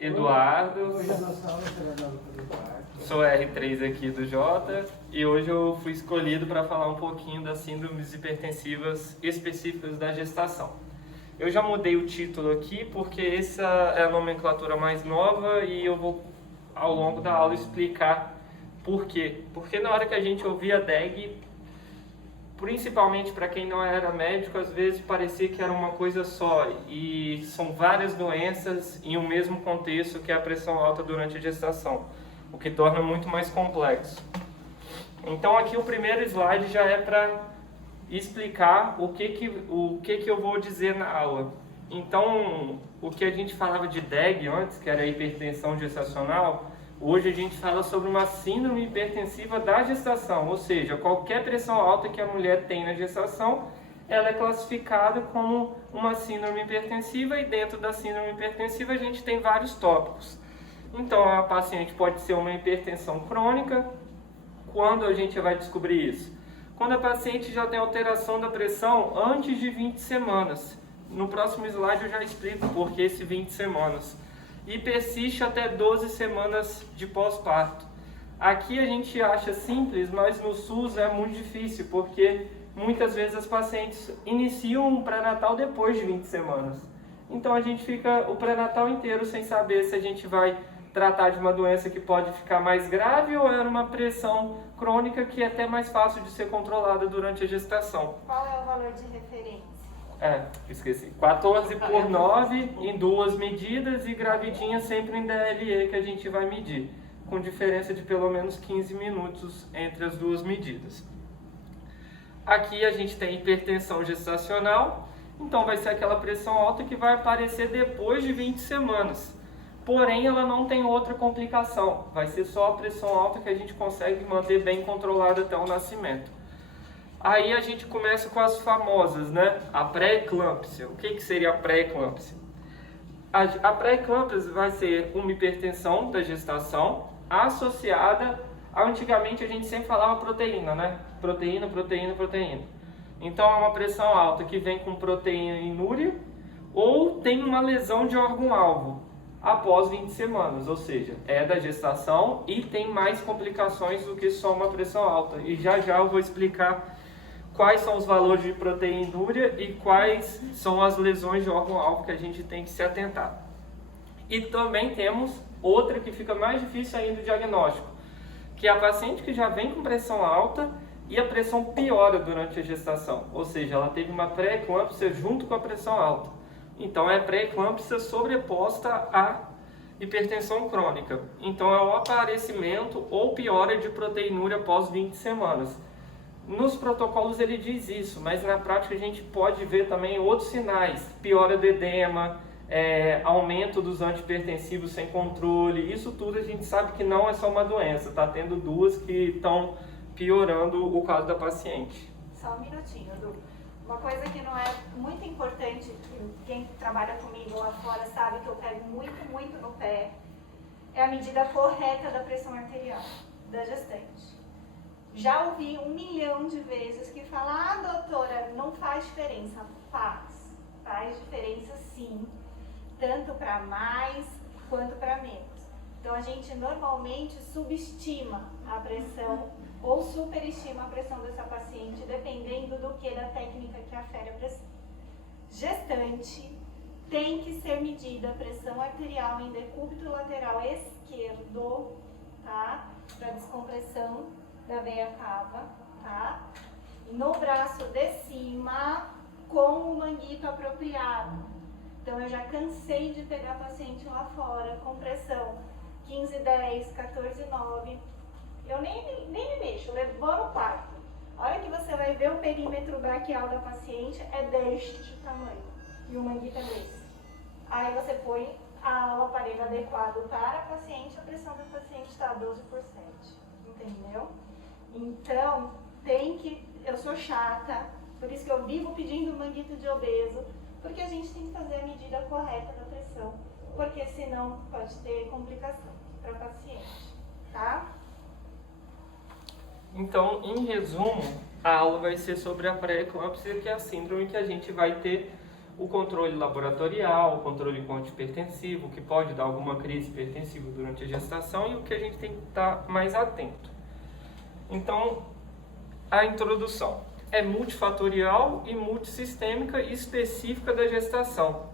Eduardo, Hoje a nossa aula será dada pelo Eduardo. sou R3 aqui do Jota e hoje eu fui escolhido para falar um pouquinho das síndromes hipertensivas específicas da gestação. Eu já mudei o título aqui porque essa é a nomenclatura mais nova e eu vou ao longo da aula explicar por quê. Porque na hora que a gente ouvia DEG, principalmente para quem não era médico, às vezes parecia que era uma coisa só, e são várias doenças em um mesmo contexto, que é a pressão alta durante a gestação, o que torna muito mais complexo. Então aqui o primeiro slide já é para explicar o que eu vou dizer na aula. Então, o que a gente falava de DEG antes, que era a hipertensão gestacional, hoje a gente fala sobre uma síndrome hipertensiva da gestação, ou seja, qualquer pressão alta que a mulher tem na gestação, ela é classificada como uma síndrome hipertensiva, e dentro da síndrome hipertensiva a gente tem vários tópicos. Então, a paciente pode ser uma hipertensão crônica. Quando a gente vai descobrir isso? Quando a paciente já tem alteração da pressão antes de 20 semanas. No próximo slide eu já explico por que esse 20 semanas. E persiste até 12 semanas de pós-parto. Aqui a gente acha simples, mas no SUS é muito difícil, porque muitas vezes as pacientes iniciam um pré-natal depois de 20 semanas. Então a gente fica o pré-natal inteiro sem saber se a gente vai tratar de uma doença que pode ficar mais grave ou era uma pressão crônica que é até mais fácil de ser controlada durante a gestação. Qual é o valor de referência? Esqueci. 14 por 9 em duas medidas e gravidinha sempre em DLE que a gente vai medir, com diferença de pelo menos 15 minutos entre as duas medidas. Aqui a gente tem hipertensão gestacional, então vai ser aquela pressão alta que vai aparecer depois de 20 semanas. Porém, ela não tem outra complicação, vai ser só a pressão alta que a gente consegue manter bem controlada até o nascimento. Aí a gente começa com as famosas, né? A pré-eclâmpsia. O que seria a pré-eclâmpsia? A pré-eclâmpsia vai ser uma hipertensão da gestação associada antigamente a gente sempre falava proteína, né? Proteína. Então é uma pressão alta que vem com proteinúria ou tem uma lesão de órgão-alvo após 20 semanas, ou seja, é da gestação e tem mais complicações do que só uma pressão alta. E já eu vou explicar quais são os valores de proteinúria e quais são as lesões de órgão-alvo que a gente tem que se atentar. E também temos outra que fica mais difícil ainda o diagnóstico, que é a paciente que já vem com pressão alta e a pressão piora durante a gestação, ou seja, ela teve uma pré-eclâmpsia junto com a pressão alta. Então, é pré-eclâmpsia sobreposta à hipertensão crônica. Então, é o aparecimento ou piora de proteinúria após 20 semanas. Nos protocolos ele diz isso, mas na prática a gente pode ver também outros sinais. Piora do edema, aumento dos antihipertensivos sem controle. Isso tudo a gente sabe que não é só uma doença. Está tendo duas que estão piorando o caso da paciente. Só um minutinho, Edu. Uma coisa que não é muito importante, que quem trabalha comigo lá fora sabe que eu pego muito no pé, é a medida correta da pressão arterial da gestante. Já ouvi 1 milhão de vezes que fala, doutora, não faz diferença. Faz diferença sim, tanto para mais quanto para menos. Então a gente normalmente subestima a pressão ou superestima a pressão dessa paciente, dependendo do que da técnica que afere a pressão. Gestante tem que ser medida a pressão arterial em decúbito lateral esquerdo, tá? Para descompressão da veia cava, tá? No braço de cima, com o manguito apropriado. Então eu já cansei de pegar paciente lá fora com pressão 15,10, 14,9. Eu nem me mexo, eu vou no quarto. A hora que você vai ver o perímetro braquial da paciente é deste tamanho. E o manguito é desse. Aí você põe o aparelho adequado para a paciente, a pressão da paciente está 12 por 7. Entendeu? Então, eu sou chata, por isso que eu vivo pedindo manguito de obeso, porque a gente tem que fazer a medida correta da pressão, porque senão pode ter complicação para o paciente, tá? Então, em resumo, a aula vai ser sobre a pré-eclâmpsia, que é a síndrome que a gente vai ter o controle laboratorial, o controle com antihipertensivo, que pode dar alguma crise hipertensiva durante a gestação e o que a gente tem que estar mais atento. Então, a introdução é multifatorial e multissistêmica e específica da gestação.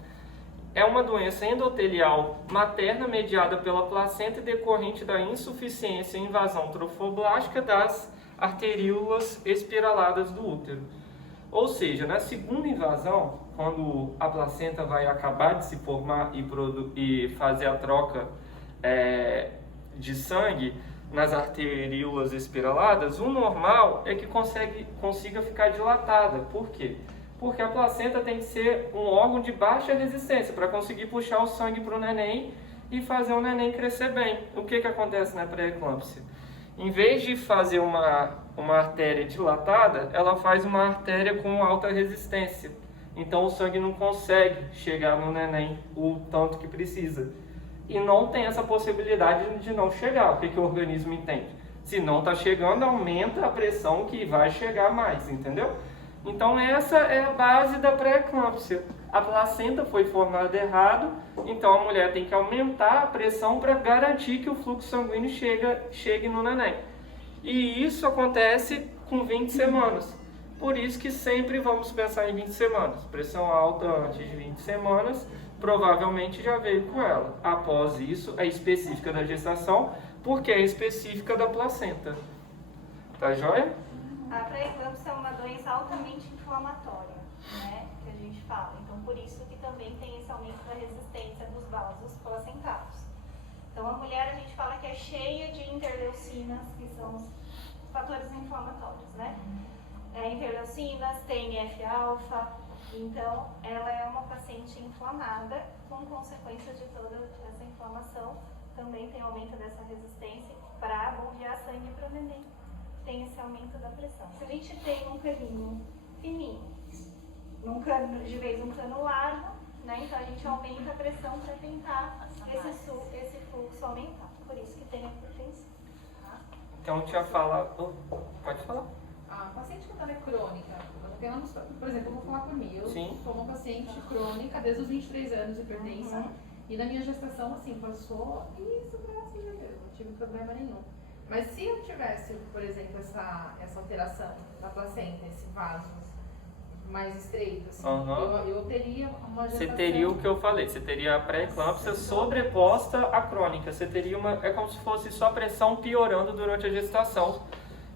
É uma doença endotelial materna mediada pela placenta e decorrente da insuficiência e invasão trofoblástica das arteríolas espiraladas do útero. Ou seja, na segunda invasão, quando a placenta vai acabar de se formar e fazer a troca de sangue nas arteríolas espiraladas, o normal é que consiga ficar dilatada. Por quê? Porque a placenta tem que ser um órgão de baixa resistência para conseguir puxar o sangue para o neném e fazer o neném crescer bem. O que acontece na pré-eclâmpsia? Em vez de fazer uma artéria dilatada, ela faz uma artéria com alta resistência. Então o sangue não consegue chegar no neném o tanto que precisa. E não tem essa possibilidade de não chegar. O que o organismo entende? Se não está chegando, aumenta a pressão que vai chegar mais, entendeu? Então essa é a base da pré-eclâmpsia. A placenta foi formada errado, então a mulher tem que aumentar a pressão para garantir que o fluxo sanguíneo chegue no neném. E isso acontece com 20 semanas. Por isso que sempre vamos pensar em 20 semanas. Pressão alta antes de 20 semanas, provavelmente já veio com ela. Após isso, é específica da gestação, porque é específica da placenta. Tá joia? A pré-eclâmpsia é uma doença altamente inflamatória, né, que a gente fala. Então, por isso que também tem esse aumento da resistência dos vasos placentários. Então, a mulher, a gente fala que é cheia de interleucinas, que são os fatores inflamatórios, né? Interleucinas, TNF-alfa. Então, ela é uma paciente inflamada, com consequência de toda essa inflamação. Também tem aumento dessa resistência para bombear sangue para o neném. Tem esse aumento da pressão. Se a gente tem um caninho fininho, um cano largo, né? Então a gente aumenta a pressão para tentar esse fluxo aumentar. Por isso que tem a hipertensão. Tá? Então tia fala. Pode falar? A paciente quando ela é crônica, por exemplo, eu vou falar por mim. Eu sou uma paciente crônica desde os 23 anos, hipertensa. E na minha gestação, assim, passou isso, graças a Deus, não tive problema nenhum. Mas se eu tivesse, por exemplo, essa alteração da placenta, esse vaso mais estreito, assim, eu teria uma gestação... Você teria o que eu falei, você teria a pré-eclâmpsia sobreposta à crônica. Você teria é como se fosse só a pressão piorando durante a gestação,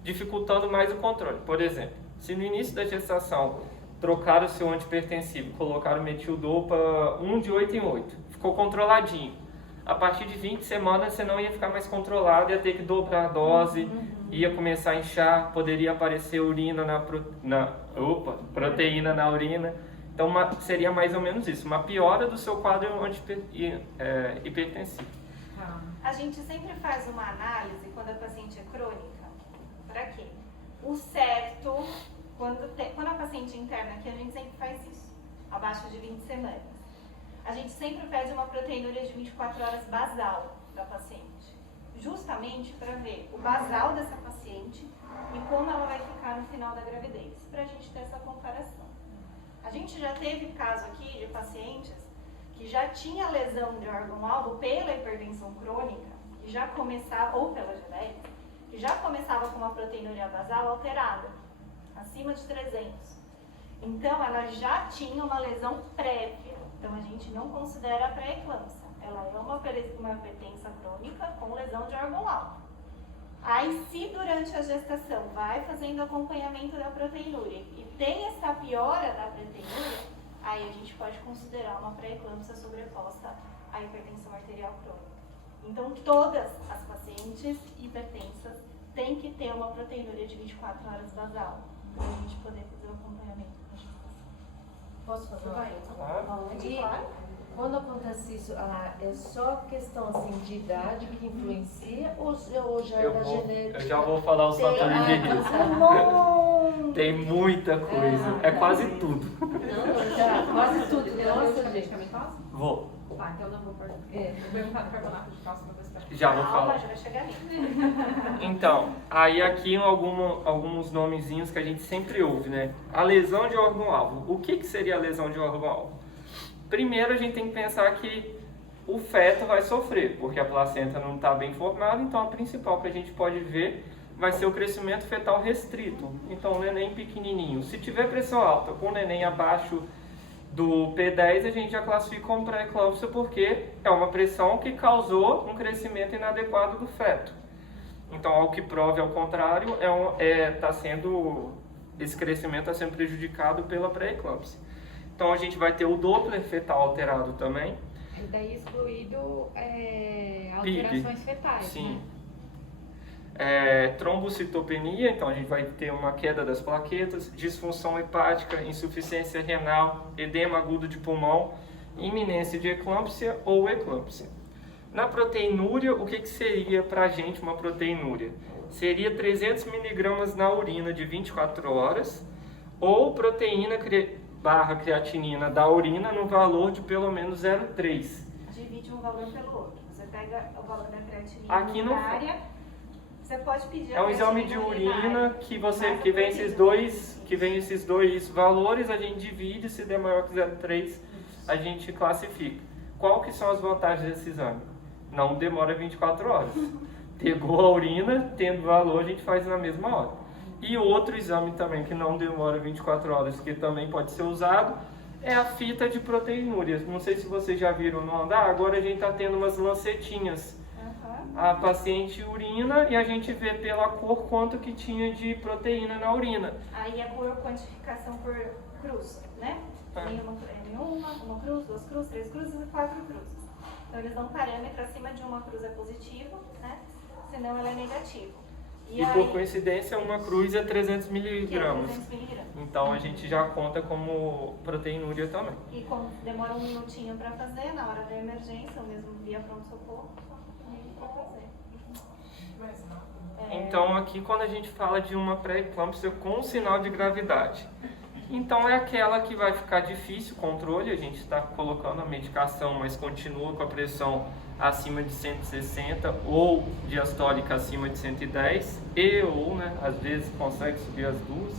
dificultando mais o controle. Por exemplo, se no início da gestação trocaram o seu antihipertensivo, colocaram metildopa 1 de 8 em 8, ficou controladinho. A partir de 20 semanas você não ia ficar mais controlado, ia ter que dobrar a dose, ia começar a inchar, poderia aparecer proteína na urina. Então seria mais ou menos isso, uma piora do seu quadro hipertensivo. A gente sempre faz uma análise quando a paciente é crônica. Para quê? O certo, quando a paciente interna aqui, a gente sempre faz isso, abaixo de 20 semanas. A gente sempre pede uma proteinúria de 24 horas basal da paciente, justamente para ver o basal dessa paciente e como ela vai ficar no final da gravidez, para a gente ter essa comparação. A gente já teve caso aqui de pacientes que já tinha lesão de órgão-alvo pela hipertensão crônica, que já começava, ou pela genética, que já começava com uma proteinúria basal alterada, acima de 300. Então, ela já tinha uma lesão prévia. Então, a gente não considera a pré-eclâmpsia. Ela é uma hipertensa crônica com lesão de órgão-alvo. Aí, se durante a gestação vai fazendo acompanhamento da proteinúria e tem essa piora da proteinúria, aí a gente pode considerar uma pré-eclâmpsia sobreposta à hipertensão arterial crônica. Então, todas as pacientes hipertensas têm que ter uma proteinúria de 24 horas basal para a gente poder fazer o acompanhamento da gestação. Posso fazer uma pergunta? Claro. Quando acontece isso, é só questão assim, de idade que influencia ou já é da genética? Eu já vou falar os fatores de risco. Tem muita coisa, é quase tudo. Não, já, quase tudo. Nossa, gente. Vou. Tá, então eu não vou perguntar. Vou perguntar do carbonato de cálcio para você. Já vou falar. Já vai chegar ali. Então, aí aqui alguns nomezinhos que a gente sempre ouve, né? A lesão de órgão-alvo. O que seria a lesão de órgão-alvo? Primeiro a gente tem que pensar que o feto vai sofrer, porque a placenta não está bem formada, então a principal que a gente pode ver vai ser o crescimento fetal restrito. Então, o neném pequenininho. Se tiver pressão alta com o neném abaixo do P10, a gente já classifica como pré-eclâmpsia, porque é uma pressão que causou um crescimento inadequado do feto. Então, ao que prove ao contrário, esse crescimento está sendo prejudicado pela pré-eclâmpsia. Então, a gente vai ter o Doppler fetal alterado também. E daí excluído alterações fetais, sim. né? Trombocitopenia, então a gente vai ter uma queda das plaquetas, disfunção hepática, insuficiência renal, edema agudo de pulmão, iminência de eclâmpsia ou eclâmpsia. Na proteinúria, o que seria para a gente uma proteinúria? Seria 300 mg na urina de 24 horas ou proteína barra creatinina da urina no valor de pelo menos 0,3. Divide um valor pelo outro. Você pega o valor da creatinina Aqui não urinária. Você pode pedir é um exame de urina que vem esses dois valores, a gente divide, se der maior que 0,3, a gente classifica. Qual que são as vantagens desse exame? Não demora 24 horas. Pegou a urina, tendo valor, a gente faz na mesma hora. E outro exame também que não demora 24 horas, que também pode ser usado, é a fita de proteinúria. Não sei se vocês já viram no andar, agora a gente está tendo umas lancetinhas. A paciente urina e a gente vê pela cor quanto que tinha de proteína na urina. Aí é por quantificação por cruz, né? Tem uma cruz, 2 cruzes, 3 cruzes e 4 cruzes. Então eles dão um parâmetro, acima de uma cruz é positivo, né? Senão ela é negativo. E por coincidência, uma cruz é 300 mg. Então a gente já conta como proteinúria também. E como demora um minutinho para fazer, na hora da emergência, ou mesmo via pronto-socorro, para fazer. Então aqui quando a gente fala de uma pré-eclâmpsia com sinal de gravidade, então é aquela que vai ficar difícil o controle, a gente está colocando a medicação, mas continua com a pressão acima de 160 ou diastólica acima de 110 às vezes consegue subir as duas.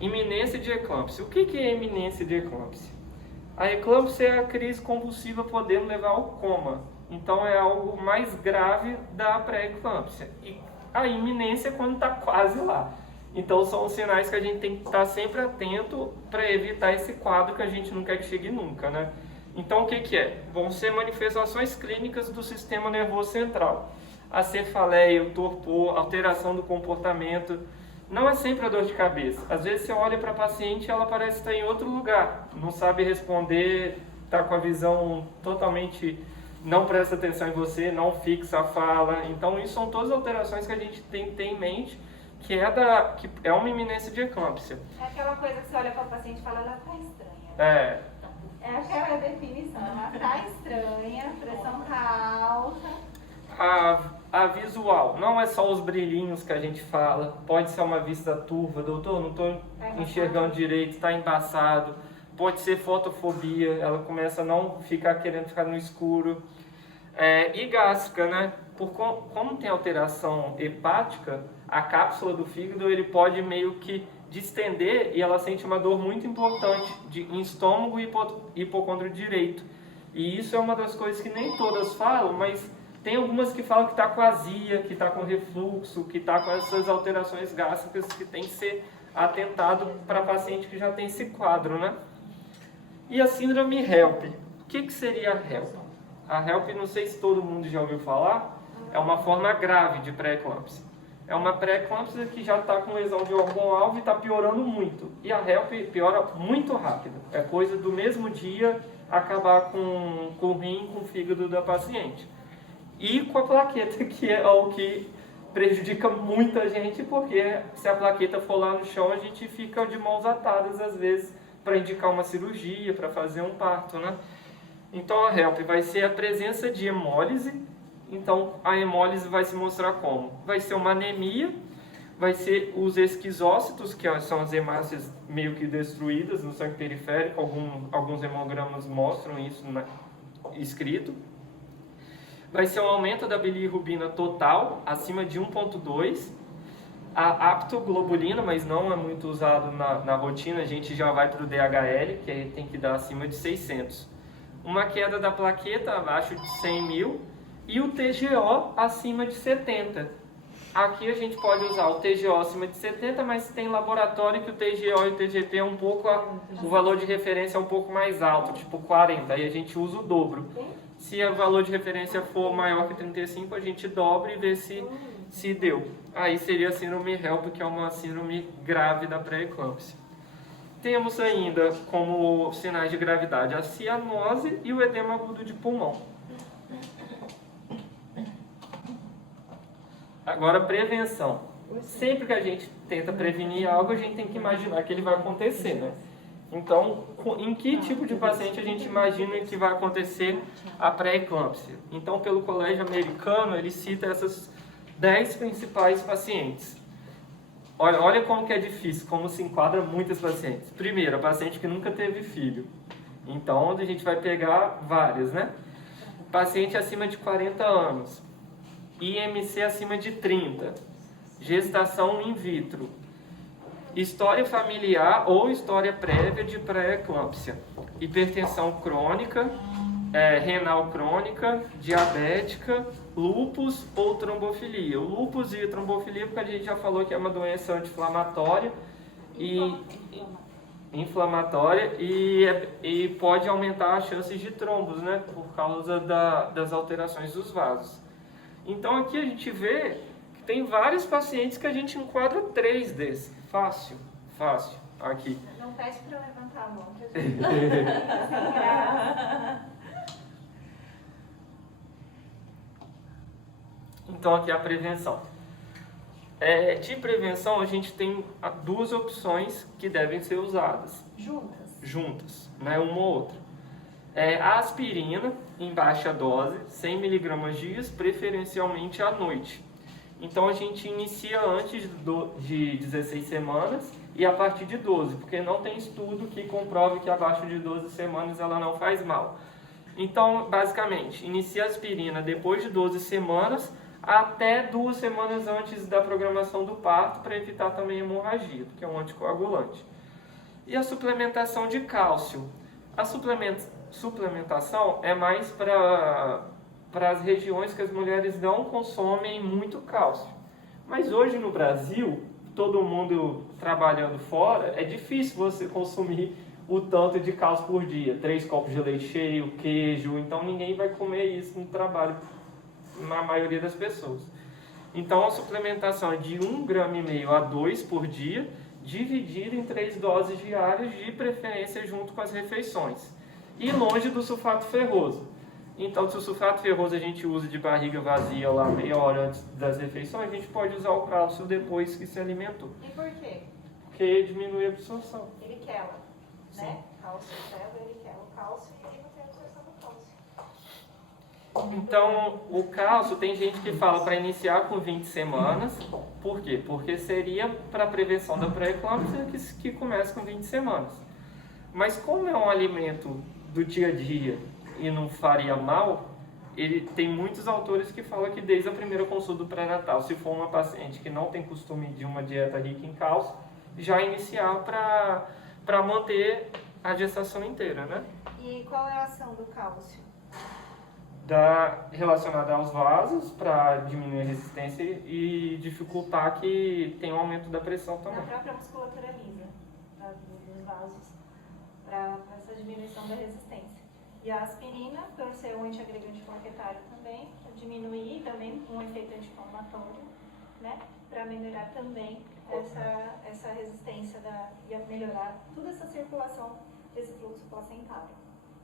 Iminência de eclâmpsia. O que é iminência de eclâmpsia? A eclâmpsia é a crise convulsiva podendo levar ao coma. Então é algo mais grave da pré-eclâmpsia. E a iminência é quando está quase lá. Então são os sinais que a gente tem que estar sempre atento para evitar esse quadro que a gente não quer que chegue nunca, né? Então o que é? Vão ser manifestações clínicas do sistema nervoso central. A cefaleia, o torpor, alteração do comportamento. Não é sempre a dor de cabeça. Às vezes você olha para a paciente e ela parece estar em outro lugar. Não sabe responder, está com a visão totalmente... não presta atenção em você, não fixa a fala. Então, isso são todas alterações que a gente tem que ter em mente, que é uma iminência de eclâmpsia. É aquela coisa que você olha para o paciente e fala, ela está estranha. É aquela definição, ela está estranha, a pressão está alta. A visual, não é só os brilhinhos que a gente fala, pode ser uma vista turva, doutor, não estou enxergando direito, está embaçado. Pode ser fotofobia, ela começa a não querendo ficar no escuro. E gástrica, né? Como tem alteração hepática, a cápsula do fígado ele pode meio que distender e ela sente uma dor muito importante em estômago e hipocôndrio direito. E isso é uma das coisas que nem todas falam, mas tem algumas que falam que está com azia, que está com refluxo, que está com essas alterações gástricas que tem que ser atentado para paciente que já tem esse quadro, né? E a síndrome HELP. O que seria a HELP? A HELP, não sei se todo mundo já ouviu falar, é uma forma grave de pré-eclâmpsia. É uma pré-eclâmpsia que já está com lesão de órgão-alvo e está piorando muito. E a HELP piora muito rápido. É coisa do mesmo dia acabar com o rim, com o fígado da paciente. E com a plaqueta, que é o que prejudica muita gente, porque se a plaqueta for lá no chão, a gente fica de mãos atadas, às vezes, para indicar uma cirurgia, para fazer um parto, né? Então a HELP vai ser a presença de hemólise. Então a hemólise vai se mostrar como? Vai ser uma anemia, vai ser os esquizócitos, que são as hemácias meio que destruídas no sangue periférico, alguns hemogramas mostram isso escrito. Vai ser um aumento da bilirrubina total, acima de 1,2. A aptoglobulina, mas não é muito usado na rotina, a gente já vai para o DHL, que tem que dar acima de 600. Uma queda da plaqueta abaixo de 100 mil e o TGO acima de 70. Aqui a gente pode usar o TGO acima de 70, mas tem laboratório que o TGO e o TGP é um pouco, o valor de referência é um pouco mais alto, tipo 40, aí a gente usa o dobro. Se o valor de referência for maior que 35, a gente dobra e vê se deu. Aí seria a síndrome HELP, que é uma síndrome grave da pré-eclâmpsia. Temos ainda como sinais de gravidade a cianose e o edema agudo de pulmão. Agora, prevenção. Sempre que a gente tenta prevenir algo, a gente tem que imaginar que ele vai acontecer, né? Então, em que tipo de paciente a gente imagina que vai acontecer a pré-eclâmpsia? Então, pelo Colégio Americano, ele cita essas 10 principais pacientes. Olha como que é difícil, como se enquadra muitos pacientes. Primeiro, a paciente que nunca teve filho. Então, a gente vai pegar várias, né? Paciente acima de 40 anos. IMC acima de 30. Gestação in vitro. História familiar ou história prévia de pré-eclâmpsia. Hipertensão crônica, renal crônica, diabética, lúpus ou trombofilia. O lúpus e a trombofilia, porque a gente já falou que é uma doença anti-inflamatória e pode aumentar as chances de trombos, né, por causa das alterações dos vasos. Então aqui a gente vê que tem vários pacientes que a gente enquadra 3 desses. Fácil. Aqui. Não pede para levantar a mão, que a gente... Então aqui é a prevenção. De prevenção a gente tem 2 opções que devem ser usadas. Juntas, né? Uma ou outra. A aspirina em baixa dose, 100 mg dias, preferencialmente à noite. Então a gente inicia antes de 16 semanas e a partir de 12, porque não tem estudo que comprove que abaixo de 12 semanas ela não faz mal. Então, basicamente, inicia a aspirina depois de 12 semanas até 2 semanas antes da programação do parto, para evitar também hemorragia, porque é um anticoagulante. E a suplementação de cálcio. A suplementação é mais para as regiões que as mulheres não consomem muito cálcio. Mas hoje no Brasil, todo mundo trabalhando fora, é difícil você consumir o tanto de cálcio por dia. 3 copos de leite cheio, queijo, então ninguém vai comer isso no trabalho, na maioria das pessoas. Então a suplementação é de 1,5 gramas a 2 por dia, dividido em 3 doses diárias, de preferência junto com as refeições. E longe do sulfato ferroso. Então, se o sulfato ferroso a gente usa de barriga vazia lá meia hora antes das refeições, a gente pode usar o cálcio depois que se alimentou. E por quê? Porque diminui a absorção. Ele quela, Sim. né? Cálcio ferro, ele quela o cálcio e aí não tem absorção do cálcio. Então, o cálcio, tem gente que fala para iniciar com 20 semanas. Por quê? Porque seria para prevenção da pré-eclâmpsia que começa com 20 semanas. Mas como é um alimento do dia a dia e não faria mal, tem muitos autores que falam que desde a primeira consulta do pré-natal, se for uma paciente que não tem costume de uma dieta rica em cálcio, já iniciar para manter a gestação inteira, né? E qual é a ação do cálcio? Relacionada aos vasos, para diminuir a resistência e dificultar que tenha um aumento da pressão também. Na própria musculatura lisa dos vasos, para essa diminuição da resistência. E a aspirina, por ser um antiagregante plaquetário também, para diminuir também um efeito anti-inflamatório, né? Para melhorar também essa resistência e melhorar toda essa circulação desse fluxo placentário,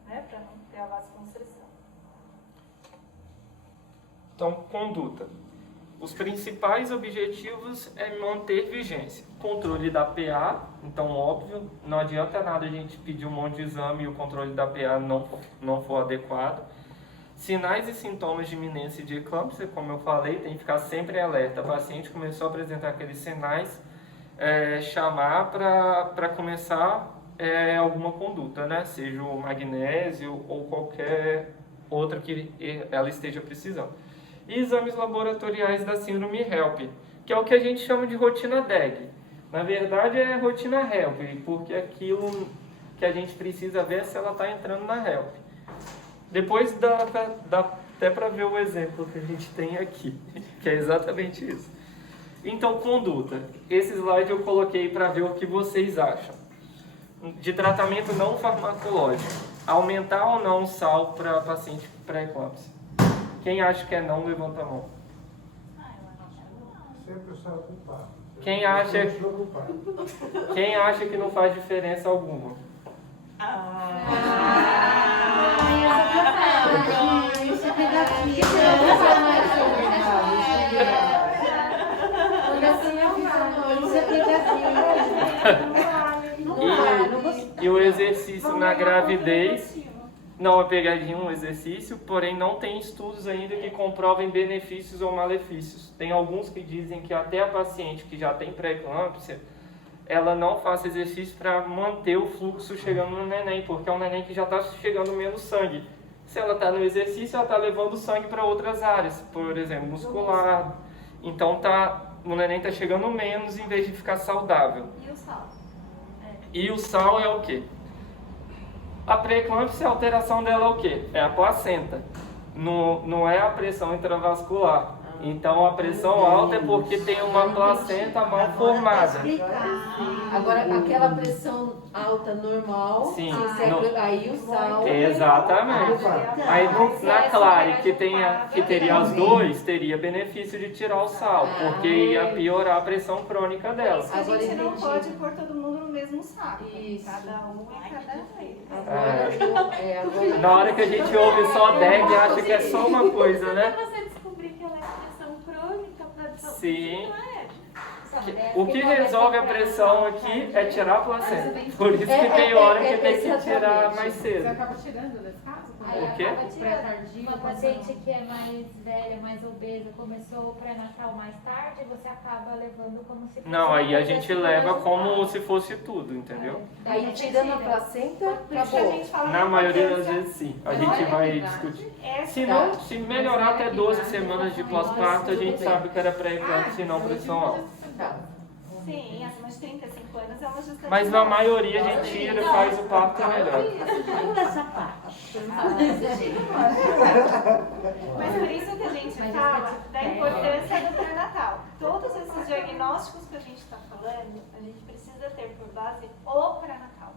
né? Para não ter a vasoconstrição. Então, conduta. Os principais objetivos é manter vigência. Controle da PA, então óbvio, não adianta nada a gente pedir um monte de exame e o controle da PA não for adequado. Sinais e sintomas de iminência de eclâmpsia, como eu falei, tem que ficar sempre alerta. O paciente começou a apresentar aqueles sinais, chamar para começar alguma conduta, né? Seja o magnésio ou qualquer outra que ela esteja precisando. E exames laboratoriais da síndrome HELP. que é o que a gente chama de rotina DEG. Na verdade é rotina HELP, porque aquilo que a gente precisa ver é se ela está entrando na HELP. Depois dá até para ver o exemplo que a gente tem aqui, que é exatamente isso. Então, conduta. Esse slide eu coloquei para ver o que vocês acham. De tratamento não farmacológico. Aumentar ou não o sal para paciente pré-eclâmpsia? Quem acha que é não, levanta a mão. Sempre o sal culpado. Quem acha que não faz diferença alguma? Isso é negativo. Isso é negativo. E o exercício na gravidez, não é pegadinha um exercício, porém não tem estudos ainda que comprovem benefícios ou malefícios. Tem alguns que dizem que até a paciente que já tem pré-eclâmpsia, ela não faça exercício para manter o fluxo chegando no neném, porque é um neném que já está chegando menos sangue. Se ela está no exercício, ela está levando sangue para outras áreas, por exemplo, muscular. Então o neném está chegando menos em vez de ficar saudável. E o sal? E o sal é o quê? A pré-eclâmpsia, a alteração dela é o quê? É a placenta. Não é a pressão intravascular. Então a pressão alta é porque tem uma placenta mal formada. Agora, aquela pressão alta normal, Sim. aí o sal... Exatamente. Aí na Clare, que teria as dois, teria benefício de tirar o sal, porque ia piorar a pressão crônica Por dela. isso que a Agora gente não entendi. pode pôr todo mundo no mesmo saco. Isso. Cada um é cada vez. Agora, Na hora que a gente ouve só DEG, acha que é só uma coisa, né? Você descobrir que ela é pressão crônica para Sim. Não é. O que resolve a pressão aqui é tirar a placenta. Por isso que tem hora que tem que tirar mais Você cedo. acaba tirando desse caso? Aí O quê? acaba tirando. Pré-tardio, Uma paciente que é mais velha, mais obesa, começou o pré-natal mais tarde, você acaba levando como se fosse Não, aí a uma gente pressão leva crônica. como se fosse tudo, entendeu? aí tirando a placenta, Por isso que a acabou. gente fala Na da maioria das importância. vezes sim. A gente vai discutir. Se Essa não, se melhorar até 12 semanas de pós-parto, a gente sabe que era pré-eclâmpsia e não pressão alta. Sim, acima de 35 anos é uma gestação. Mas na maioria a gente tira e faz o parto melhor. Pula essa parte. Mas por isso que a gente fala da importância do pré-natal. Todos esses diagnósticos que a gente está falando, a gente precisa ter por base o pré-natal.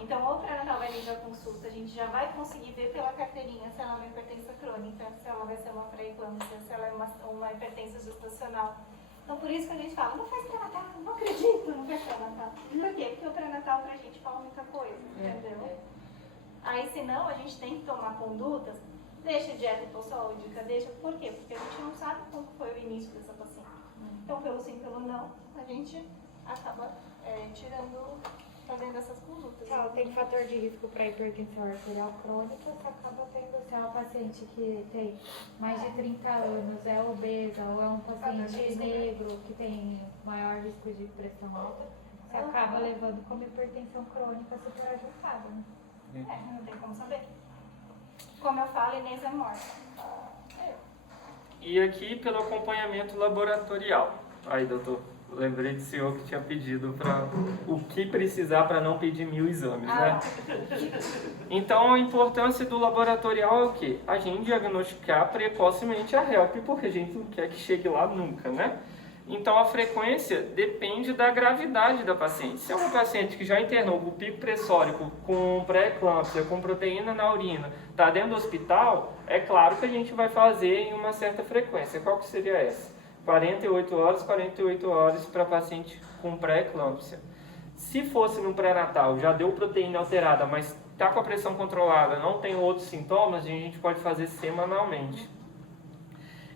Então, o pré-natal vai vir da consulta, a gente já vai conseguir ver pela carteirinha se ela é uma hipertensão crônica, se ela vai ser uma pré-eclâmpsia, se ela é uma hipertensão gestacional. Então, por isso que a gente fala, não faz pré-natal, não acredito, não faz pré-natal. Por quê? Porque o pré-natal pra gente fala muita coisa, entendeu? Aí, senão, a gente tem que tomar condutas, deixa dieta hipossaúdica, deixa... Por quê? Porque a gente não sabe como foi o início dessa paciente. Então, pelo sim, pelo não, a gente acaba fazendo essas condutas. Se ela tem fator de risco para hipertensão arterial crônica, você acaba tendo, se é uma paciente que tem mais de 30 anos, é obesa ou é um paciente negro que tem maior risco de pressão alta, você acaba levando como hipertensão crônica super ajustada, né? Não tem como saber. Como eu falo, Inês é morta. E aqui pelo acompanhamento laboratorial. Aí, doutor, lembrei do senhor que tinha pedido para o que precisar para não pedir 1000 exames, né? Então, a importância do laboratorial é o quê? A gente diagnosticar precocemente a HELP, porque a gente não quer que chegue lá nunca, né? Então, a frequência depende da gravidade da paciente. Se é uma paciente que já internou com pico pressórico, com pré-eclâmpsia, com proteína na urina, está dentro do hospital, é claro que a gente vai fazer em uma certa frequência. Qual que seria essa? 48 horas para paciente com pré-eclâmpsia. Se fosse no pré-natal, já deu proteína alterada, mas está com a pressão controlada, não tem outros sintomas, a gente pode fazer semanalmente.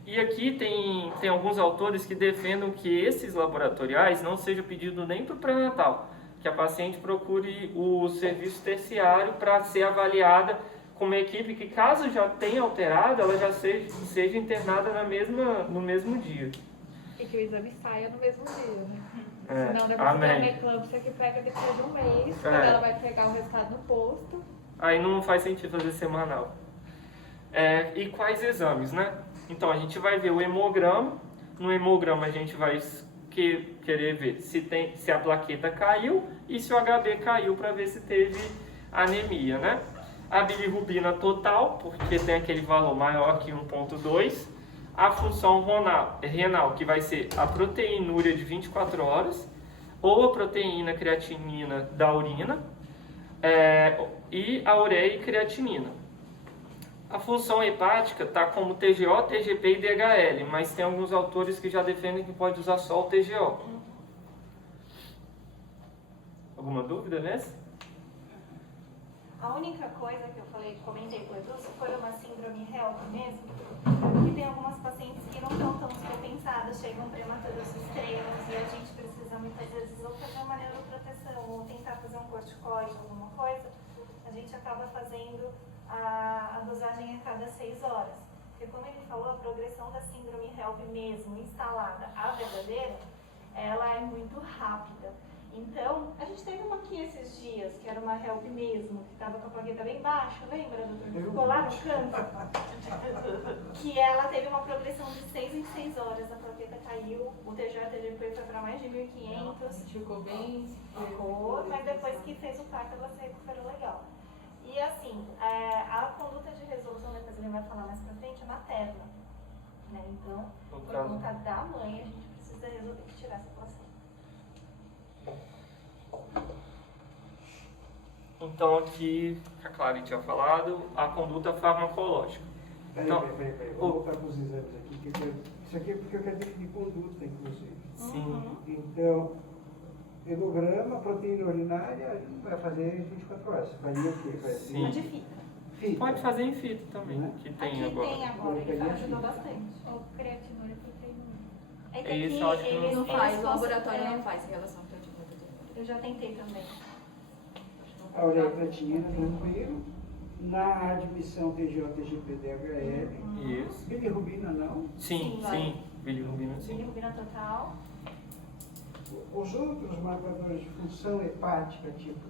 E aqui tem alguns autores que defendem que esses laboratoriais não sejam pedidos nem para o pré-natal, que a paciente procure o serviço terciário para ser avaliada com uma equipe que, caso já tenha alterado, ela já seja internada no mesmo dia. E que o exame saia no mesmo dia, né? É, Senão depois amém. tem uma eclâmpsia que pega depois de um mês, quando ela vai pegar o resultado no posto. Aí não faz sentido fazer semanal. E quais exames, né? Então, a gente vai ver o hemograma, No hemograma a gente vai querer ver se a plaqueta caiu e se o HB caiu para ver se teve anemia, né? A bilirrubina total, porque tem aquele valor maior que 1,2. A função renal, que vai ser a proteinúria de 24 horas, ou a proteína creatinina da urina, e a ureia e creatinina. A função hepática está como TGO, TGP e DHL, mas tem alguns autores que já defendem que pode usar só o TGO. Alguma dúvida nessa? A única coisa que eu comentei com o Edu, foi uma síndrome HELP mesmo, porque tem algumas pacientes que não estão tão descompensadas, chegam prematuros extremos e a gente precisa muitas vezes ou fazer uma neuroproteção ou tentar fazer um corticoide, alguma coisa, a gente acaba fazendo a dosagem a cada 6 horas. Porque como ele falou, a progressão da síndrome HELP mesmo, instalada, a verdadeira, ela é muito rápida. Então, a gente teve uma aqui esses dias, que era uma HELP mesmo, que estava com a plaqueta bem baixa, lembra, doutor? Ficou lá no canto. Que ela teve uma progressão de 6 em 6 horas, a plaqueta caiu, o TGO, TGP foi para mais de 1.500. Ficou bem. Ficou, mas depois que fez o parto, ela se recuperou legal. E assim, a conduta de resolução, depois ele vai falar mais pra frente, é materna. Né? Então, por conta da mãe, a gente precisa resolver tirar essa placenta. Então aqui, a Clara tinha falado, a conduta farmacológica. Então, Peraí. Vou voltar com os exames aqui. Isso aqui é porque eu quero definir conduta, inclusive. Sim. Então, hemograma, proteína urinária, a gente vai fazer 24 horas. Você faria o quê? Sim. A de fita. Fita. Pode fazer em fita também, que tem Aqui agora. tem agora, ele ajudou bastante. Ou creatinúria, proteinúria. É que Isso, aqui eu acho que eles Não faz, o eles laboratório não faz relação com a Eu já tentei também. A ureia creatinina, tranquilo. Na admissão TGO, TGP, DHL. Isso. Bilirrubina não. Sim. Bilirrubina, sim. Bilirrubina total. Os outros marcadores de função hepática, tipo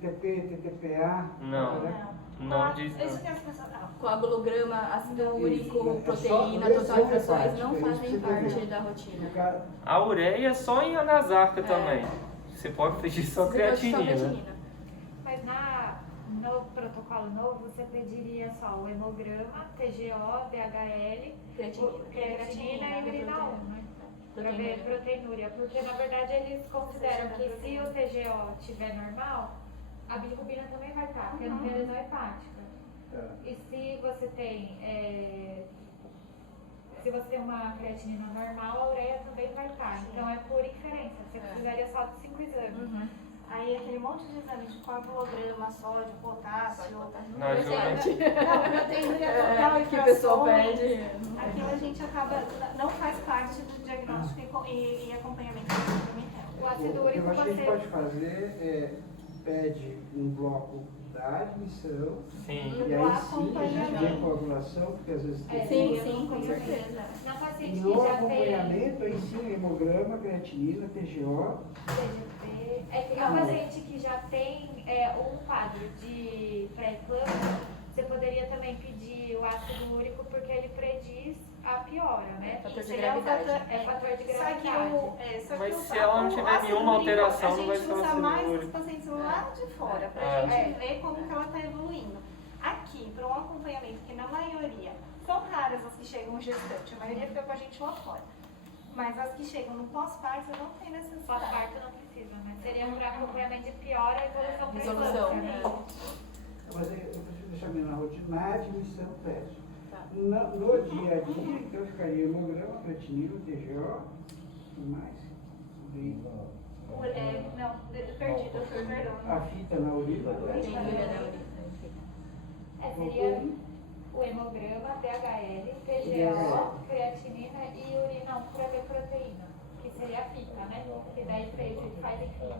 TP, TTPA, Não. Não diz Isso não. que as pessoas... Coagulograma, ácido úrico, É proteína, só total de frações hepática, não é isso fazem que você parte vê. da O rotina. cara, A ureia é só em anasarca também. Você pode pedir só Você pode só creatinina. Mas no protocolo novo, você pediria só o hemograma, TGO, DHL, creatinina e urina 1, né? Pra ver proteinúria. Porque, na verdade, eles consideram que se o TGO estiver normal, a bilirrubina também vai estar, porque não tem lesão hepática. E se você tem... Se você tem uma creatinina normal, a ureia também vai estar. Então é por inferência. Você precisaria só de 5 exames. Aí aquele monte de exame de coagulograma, sódio, potássio... Não ajuda. Proteína total Que o pessoal frações. pede. Aquilo a gente acaba... Não faz parte do diagnóstico e acompanhamento da síndrome HELP. O ácido o que úrico eu acho que a gente você... pode fazer é pede um bloco da admissão Sim. e aí sim a gente vê a coagulação, porque às vezes tem Sim, com certeza. Na E paciente no que já tem acompanhamento, aí sim, hemograma, creatinina, TGO. TGP, é que a paciente que já tem um quadro de pré-eclâmpsia, você poderia também pedir o ácido úrico porque ele prediz a piora, né? Fator de Seria um gravidade. É fator de Só que gravidade. Mas se ela não tiver nenhuma alteração, não vai ser A gente usa ácido mais os úrico. pacientes lá de fora, pra gente ver como que ela está evoluindo. Aqui, para um acompanhamento, que na maioria, são raras as que chegam gestante, a maioria fica com a gente lá fora. Mas as que chegam no pós-parto não tem necessidade. Pós-parto não precisa, né? Seria para acompanhamento de piora e evolução Resolução, pré-eclâmpsia, né? Mas eu preciso deixar bem na rotina, na admissão, teste. Tá. No dia a dia, então ficaria hemograma, creatinina, TGO, o que mais? Não, perdi, doutor, perdão. A fita na urina. Proteinúria da urina. Seria o hemograma, DHL, TGO, creatinina e urina 1 para ver proteína, que seria a fita, né? Que daí faz em fita.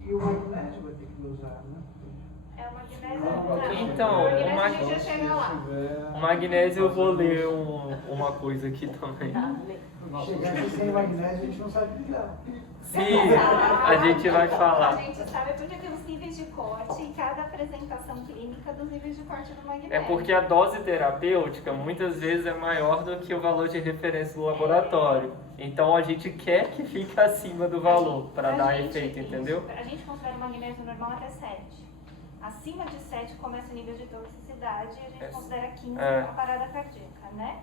E o magnésio vai ter que usar, né? É uma magnésio. Um pouquinho Então, O magnésio a gente já chega lá. o magnésio eu vou ler uma coisa aqui também. Chegar aqui sem magnésio, a gente não sabe lidar. Sim, a gente vai A falar. gente sabe porque tem os níveis de corte e cada apresentação clínica dos níveis de corte do magnésio. É porque a dose terapêutica muitas vezes é maior do que o valor de referência do laboratório. Então a gente quer que fique acima do valor para dar efeito, entendeu? A gente considera o magnésio normal até 7. Acima de 7 começa o nível de toxicidade e a gente considera 15 a parada cardíaca, né?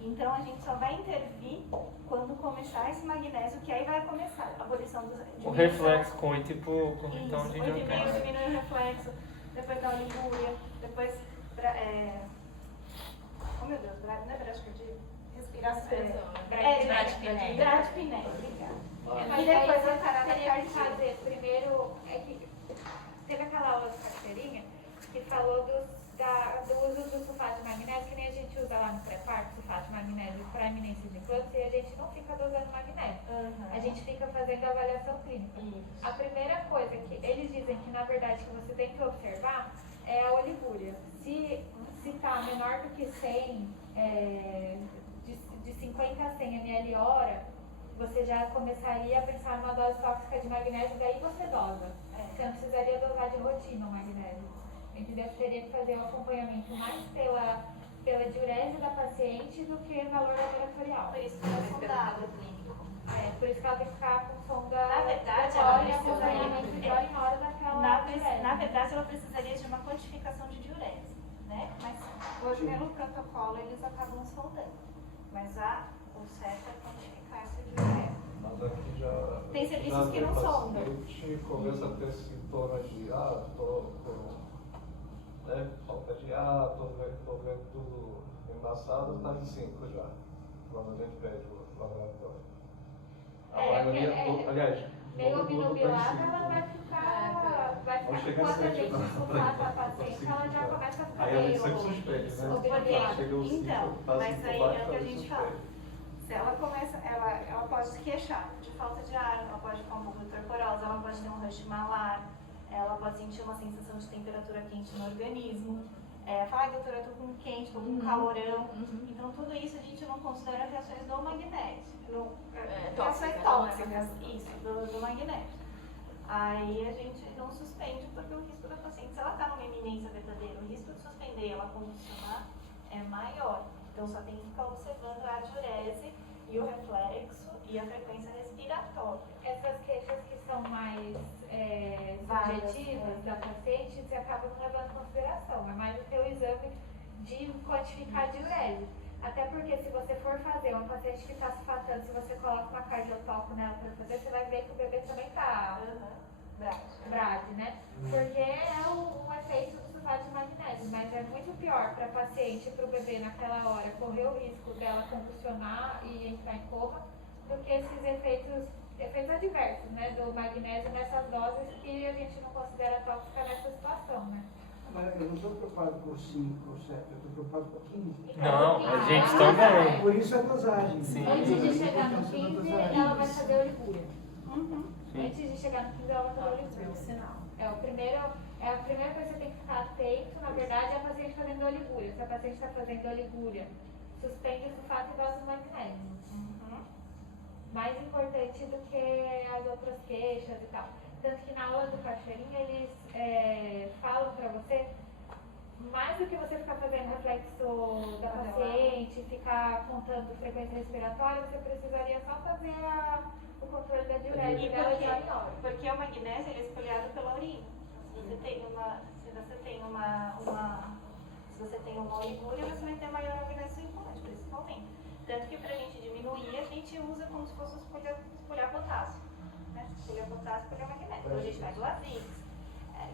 Então a gente só vai intervir quando começar esse magnésio, que aí vai começar a abolição dos... O reflexo com 8 e pouco, então a Isso, gente 8,5 já tem. diminui o reflexo, depois da oligúria, depois... Oh meu Deus, não é bradicardia? Respiração. Bradipiné. Bradipiné, obrigada. Mas E depois a aí parada teria que cardíaca. fazer primeiro, é que teve aquela aula de carteirinha que falou do uso do sulfato de magnésio, que nem a gente usa lá no pré-parto, sulfato de magnésio para eminência de eclâmpsia, e a gente não fica dosando magnésio. A gente fica fazendo a avaliação clínica. A primeira coisa que eles dizem que, na verdade, que você tem que observar é a oligúria. Se está menor do que 100, de 50 a 100 ml hora, você já começaria a pensar numa dose tóxica de magnésio, daí você dosa. Você não precisaria dosar de rotina o magnésio. Entendeu? Você teria que fazer o acompanhamento mais pela diurese da paciente do que valor laboratorial. Por isso que é sondado. Por isso que ela tem que ficar com sonda Na verdade, ela ela acompanhamento de hora em hora daquela diurese. Na verdade, ela precisaria de uma quantificação de diurese, né? Mas hoje, pelo protocolo, eles acabam sondando. Mas o certo é quantificar essa diurese. Mas aqui já... Tem serviços já que não sondam. paciente começa a ter sintomas de, tô com falta de ar, tô vendo tudo embaçado, tá em 5 já, quando a gente pede o laboratório. A maioria, aliás, meio todo mundo tá em obnubilada, 5. ela vai ficar Não chega a quando a sete, gente não. sulfata a paciente, ela já começa a ficar Aí a gente meio sempre suspende, né? obnubilada. Chega o Então, tá mas cinco aí baixo, é o que a gente gente fala. suspende. Se ela começa, ela pode se queixar de falta de ar, ela pode ficar um pouco torporosa, ela pode ter um rush malar, ela pode sentir uma sensação de temperatura quente no organismo. Fala, doutora, eu tô com quente, tô com calorão. Então, tudo isso a gente não considera reações do magnésio. Reações tóxicas, isso, do magnésio. Aí a gente não suspende porque o risco da paciente, se ela está numa eminência verdadeira, o risco de suspender e ela condicionar é maior. Então, só tem que ficar observando a diurese e o reflexo e a frequência respiratória. Essas queixas que são mais subjetivas da paciente, você acaba não levando em consideração. É mais o teu exame de quantificar a diurese. Até porque se você for fazer uma paciente que está se fatando, se você coloca uma cardiotoco nela para fazer, você vai ver que o bebê também está brade, né? Porque é um efeito do sulfato de magnésio, mas é muito pior para a paciente e para o bebê naquela hora correr o risco dela convulsionar e entrar em coma do que esses efeitos adversos, né, do magnésio nessas doses que a gente não considera tóxica nessa situação, né? Mas eu não estou preocupado por 5 ou 7, eu estou preocupado por 15. Não, a gente também. Por isso a dosagem. Sim. Antes de chegar no 15, ela vai fazer oligúria. Sim. Antes de chegar no 15, ela vai fazer oligúria. Sinal. A primeira coisa que você tem que ficar atento, na verdade, é a paciente fazendo oligúria. Se a paciente está fazendo oligúria, suspende o sulfato e dose do magnésio. Mais importante do que as outras queixas e tal. Tanto que na aula do Cachoeirinha eles falam para você, mais do que você ficar fazendo reflexo da paciente, ficar contando frequência respiratória, você precisaria só fazer o controle da diurese E dela de hora em hora. porque o magnésio ele é espalhado pela urina. Se você tem uma oligúria, você vai ter maior magnésio circulante, principalmente. Tanto que para a gente diminuir, a gente usa como se fosse espolhar potássio. Né? Espolhar potássio, espolhar magnésio. Então a gente faz o Azix,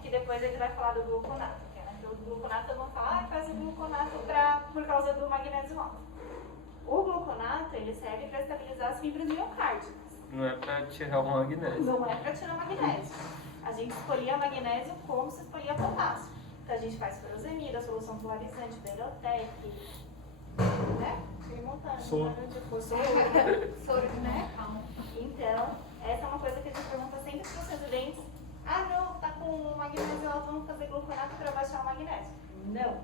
que depois ele vai falar do gluconato. O gluconato, todo mundo fala, faz o gluconato por causa do magnésio alto. O gluconato, ele serve para estabilizar as fibras miocárdicas. Não é para tirar o magnésio. Não é para tirar magnésio. A gente escolhia magnésio como se escolhia potássio. Então a gente faz furosemida, solução polarizante, Delotec, né? Soro. Soro, né? Então, essa é uma coisa que a gente pergunta sempre para os residentes. Ah, não, tá com magnésio alto, vamos fazer gluconato para baixar o magnésio. Não.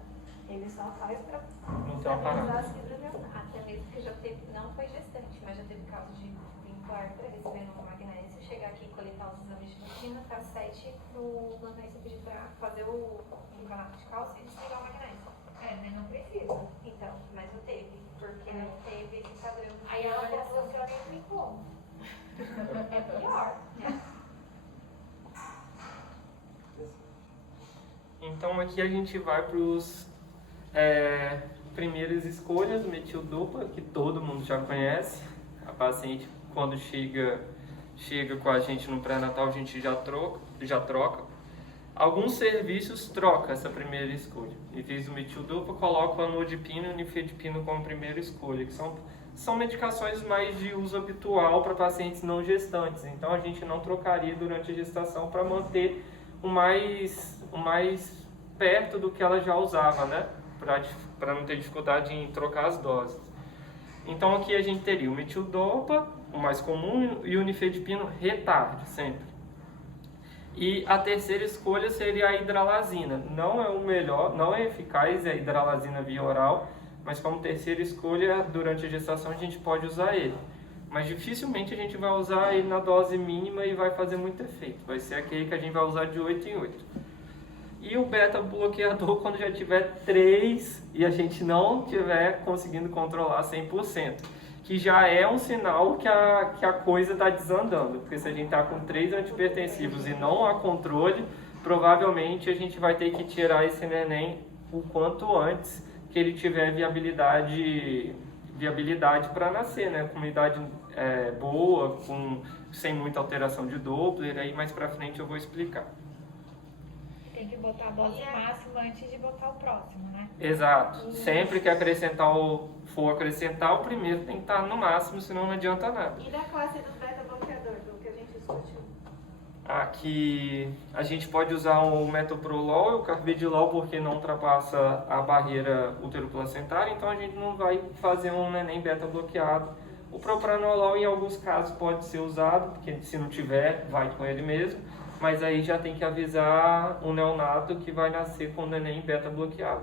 Ele só faz para Não tem uma parada. as fibras neurônicas. Até mesmo que já teve, não foi gestante, mas já teve caso de vir para recebendo uma magnésio, chegar aqui e coletar os exames de rotina, para 7 no magnésio pedir para fazer o carbanato de cálcio e desligar o magnésio. Mas não precisa. Então, mas não teve, porque não teve esse padrão. Aí ela funciona em como? É pior, né? Então aqui a gente vai para os primeiras escolhas, metildopa, que todo mundo já conhece. A paciente, quando chega com a gente no pré-natal, a gente já troca. Alguns serviços trocam essa primeira escolha. Em vez do metildopa, coloca o anodipino e o nifedipino como primeira escolha, que são medicações mais de uso habitual para pacientes não gestantes. Então a gente não trocaria durante a gestação para manter o mais perto do que ela já usava, né? Para não ter dificuldade em trocar as doses. Então aqui a gente teria o metildopa, o mais comum, e o nifedipino retarde, sempre. E a terceira escolha seria a hidralazina. Não é o melhor, não é eficaz a hidralazina via oral, mas como terceira escolha, durante a gestação a gente pode usar ele. Mas dificilmente a gente vai usar ele na dose mínima e vai fazer muito efeito. Vai ser aquele que a gente vai usar de 8 em 8. E o beta-bloqueador quando já tiver 3 e a gente não estiver conseguindo controlar 100%. Que já é um sinal que a coisa está desandando. Porque se a gente está com 3 antihipertensivos e não há controle, provavelmente a gente vai ter que tirar esse neném o quanto antes que ele tiver viabilidade para nascer, né? Com uma idade boa, sem muita alteração de Doppler, aí mais pra frente eu vou explicar. Tem que botar a dose máxima antes de botar o próximo, né? Exato. Sempre que for acrescentar, o primeiro tem que estar no máximo, senão não adianta nada. E da classe dos beta-bloqueadores, do que a gente discutiu? Aqui a gente pode usar o metoprolol e o carvedilol porque não ultrapassa a barreira uteroplacentária, então a gente não vai fazer um neném beta bloqueado. O propranolol em alguns casos pode ser usado, porque se não tiver, vai com ele mesmo, mas aí já tem que avisar o neonato que vai nascer com o neném beta bloqueado.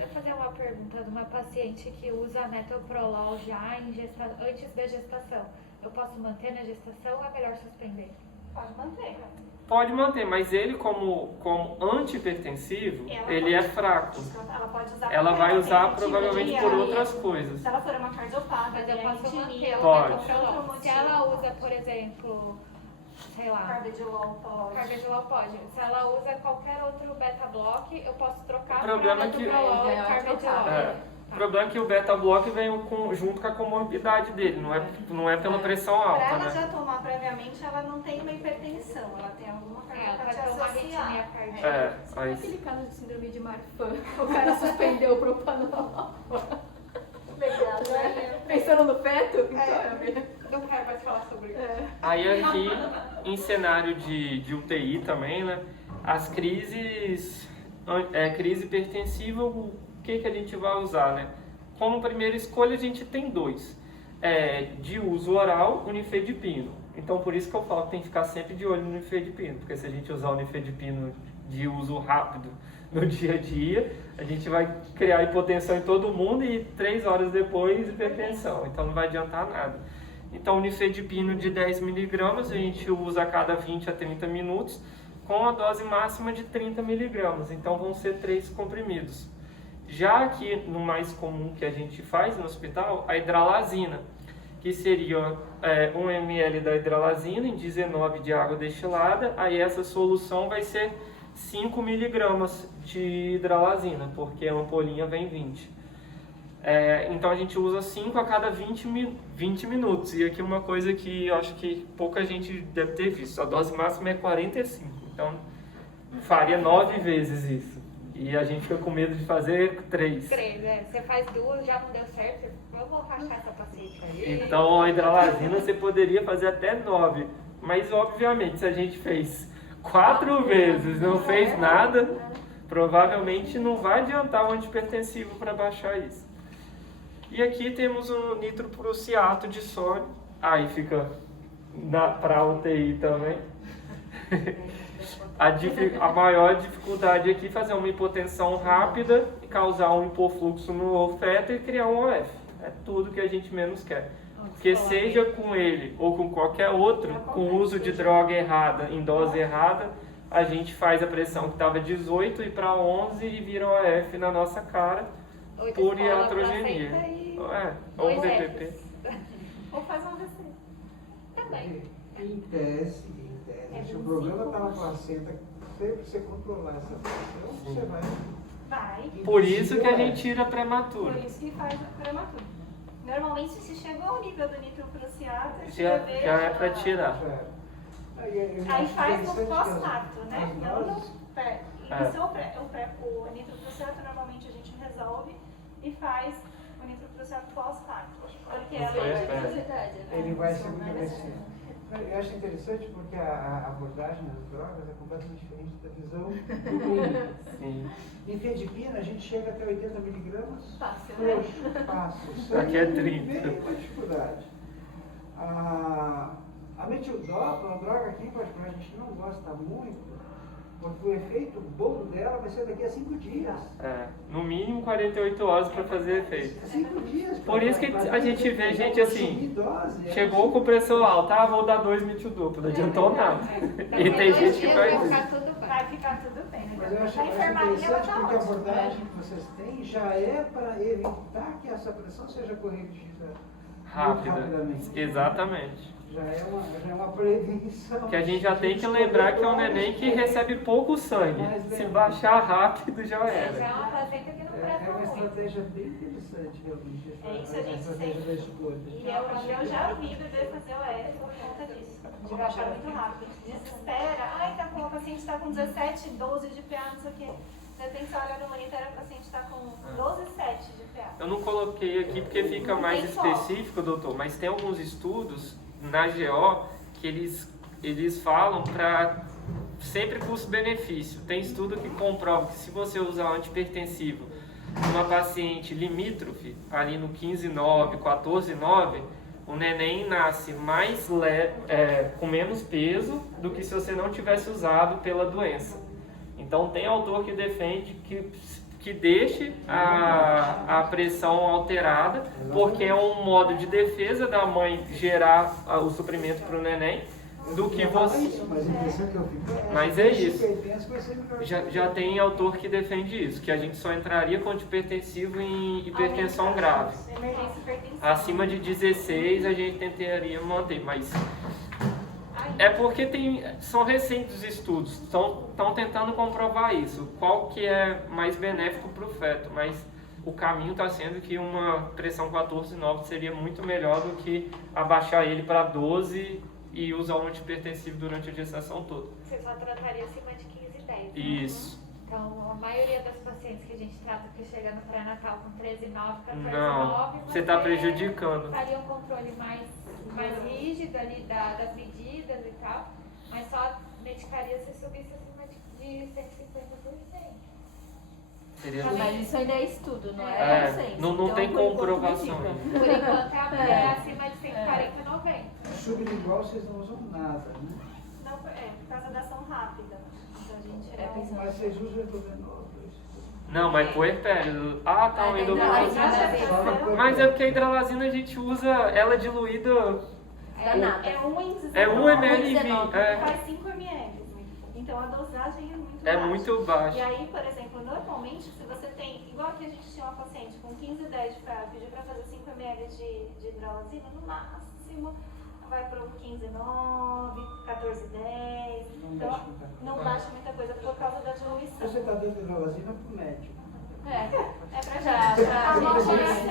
Eu vou fazer uma pergunta de uma paciente que usa metoprolol já antes da gestação. Eu posso manter na gestação ou é melhor suspender? Pode manter. Pode manter, mas ele como antihipertensivo, ele é fraco. Ela pode usar. Ela vai usar qualquer provavelmente por outras coisas. Se ela for uma cardiopata, Mas eu posso manter o Pode. metoprolol. Se ela usa, por exemplo, sei lá, Carvedilol pode. carvedilol pode. Se ela usa qualquer outro beta-block, eu posso trocar O problema para é que- metoprolol e É, carvedilol. O problema é que o beta-block vem junto com a comorbidade dele, não é pela pressão Para alta, ela né? já tomar previamente, ela não tem uma hipertensão, ela tem alguma Ela vai cardiopata ter uma arritmia associada. cardíaca. Aí, Aquele caso de síndrome de Marfan, o cara suspendeu o propanolol. Legal, né? Pensando no feto? Então, Não quero mais falar sobre isso. aí aqui, em cenário de UTI também, né? As crises, crise hipertensiva, o que a gente vai usar, né? Como primeira escolha a gente tem 2. De uso oral, o nifedipino. Então por isso que eu falo que tem que ficar sempre de olho no nifedipino, porque se a gente usar o nifedipino de uso rápido no dia a dia, a gente vai criar hipotensão em todo mundo e 3 horas depois hipertensão, então não vai adiantar nada. Então o nifedipino de 10 mg a gente usa a cada 20 a 30 minutos com a dose máxima de 30 mg, então vão ser 3 comprimidos. Já aqui no mais comum que a gente faz no hospital, a hidralazina, que seria 1 ml da hidralazina em 19 de água destilada, aí essa solução vai ser 5 mg de hidralazina, porque a ampolinha vem 20. Então a gente usa 5 a cada 20 minutos. E aqui uma coisa que eu acho que pouca gente deve ter visto, a dose máxima é 45, então faria 9 vezes isso. E a gente fica com medo de fazer 3. 3, você faz 2, já não deu certo, eu vou rachar essa paciente aí. Então a hidralazina você poderia fazer até 9. Mas obviamente se a gente fez 4 vezes e não fez nada, provavelmente não vai adiantar o antihipertensivo para baixar isso. E aqui temos o nitroprussiato de sódio. Aí fica para UTI também. A maior dificuldade aqui é fazer uma hipotensão rápida e causar um hipofluxo no feto e criar um OF. É tudo que a gente menos quer. Porque seja com ele ou com qualquer outro, com o uso de droga errada, em dose errada, a gente faz a pressão que estava 18 e para 11 e vira OF na nossa cara por iatrogenia. Ou DPP. Ou faz uma AVC. Também. Em tese, se o problema está na placenta, sempre você controlar essa pressão, você vai. Vai. Por isso que a gente Sim. tira prematuro. Por isso que faz o prematuro. Normalmente, se chegou ao nível do nitroprusiato, Já é para tirar. Aí faz no pós-parto, né? Não no pré. É. Isso o nitroprusiato normalmente a gente resolve e faz o nitroprusiato pós-parto. Porque Isso além é de pé. Ele vai se endurecer. Eu acho interessante porque a abordagem das drogas é completamente diferente da visão do clínico. Sim. Nifedipina, a gente chega até 80 miligramas. Fácil, né? Frouxo, fácil. Aqui é Sem 30. nenhuma dificuldade. A metildopa é uma droga que, em particular, a gente não gosta muito, porque o efeito bom dela vai ser daqui a 5 dias. No mínimo 48 horas para fazer efeito. 5 dias. Por isso que a gente vê gente assim, chegou com pressão alta, vou dar 2 metilduplo, não adiantou nada. E tem gente que faz isso. Vai ficar tudo bem. Né? Mas eu acho A enfermaria vai interessante estar porque a ótima. abordagem que vocês têm já é para evitar que essa pressão seja corrigida muito rapidamente. Exatamente. Já é uma prevenção. Que a gente já tem que lembrar que é um neném que recebe pouco sangue. Se baixar rápido, já Já era. é uma placenta que não É presta uma muito. estratégia bem interessante, realmente. É isso, a gente estratégia sempre- da escolha. E eu já vi bebê fazer o F por conta disso. De baixar muito rápido. Desespera. Ai, tá com, a paciente está com 17, 12 de PA, não sei o quê. De repente você olha no monitor, a paciente está com 12,7 de PA. Eu não coloquei aqui porque fica mais específico, doutor, mas tem alguns estudos na GO que eles falam para sempre custo-benefício. Tem estudo que comprova que se você usar um antipertensivo numa paciente limítrofe, ali no 15,9, 14,9, o neném nasce mais com menos peso do que se você não tivesse usado pela doença. Então tem autor que defende que deixe a pressão alterada, porque é um modo de defesa da mãe gerar o suprimento para o neném, do que você... Mas a impressão que eu fico Mas é isso. hipertenso vai ser melhor. Já tem autor que defende isso, que a gente só entraria com antipertensivo em hipertensão grave. Emergência hipertensiva. Acima de 16 a gente tentaria manter, mas é porque são recentes os estudos, estão tentando comprovar isso, qual que é mais benéfico para o feto, mas o caminho está sendo que uma pressão 14,9 seria muito melhor do que abaixar ele para 12 e usar um antipertensivo durante a gestação toda. Você só trataria acima de 15 e 10. né? Isso. Então, a maioria das pacientes que a gente trata que chega no pré-natal com 13,9, 14,9, Não, você está prejudicando. Faria um controle mais rígido ali das medidas e tal, mas só medicaria se subisse acima de 150%. Seria... Mas isso ainda é estudo, não é? consenso. Não Então, tem por enquanto, comprovação. medica. Por enquanto é acima de 140, 90. Sublingual vocês não usam nada, né? Não, por causa da ação rápida. Então a gente É, não... pensando- Mas vocês usam endovenoso. Não, mas puerpério. Ah, tá, o hidralazina. endovenoso. Mas é porque a hidralazina a gente usa ela diluída. Danada. É 1 em 19. É 1 ml em 19. 20. É, Faz 5 ml. Então a dosagem é muito é baixa. muito baixo. E aí, por exemplo, normalmente, se você tem, igual aqui a gente tinha uma paciente com 15,10 de PA, pediu para fazer 5 ml de hidralazina, no máximo vai para 15,9, 14,10. Não Então, mexe muita coisa. não baixa muita coisa por causa da diluição. Você está dando hidrolazina pro médico. É pra Já, gente. já. A nossa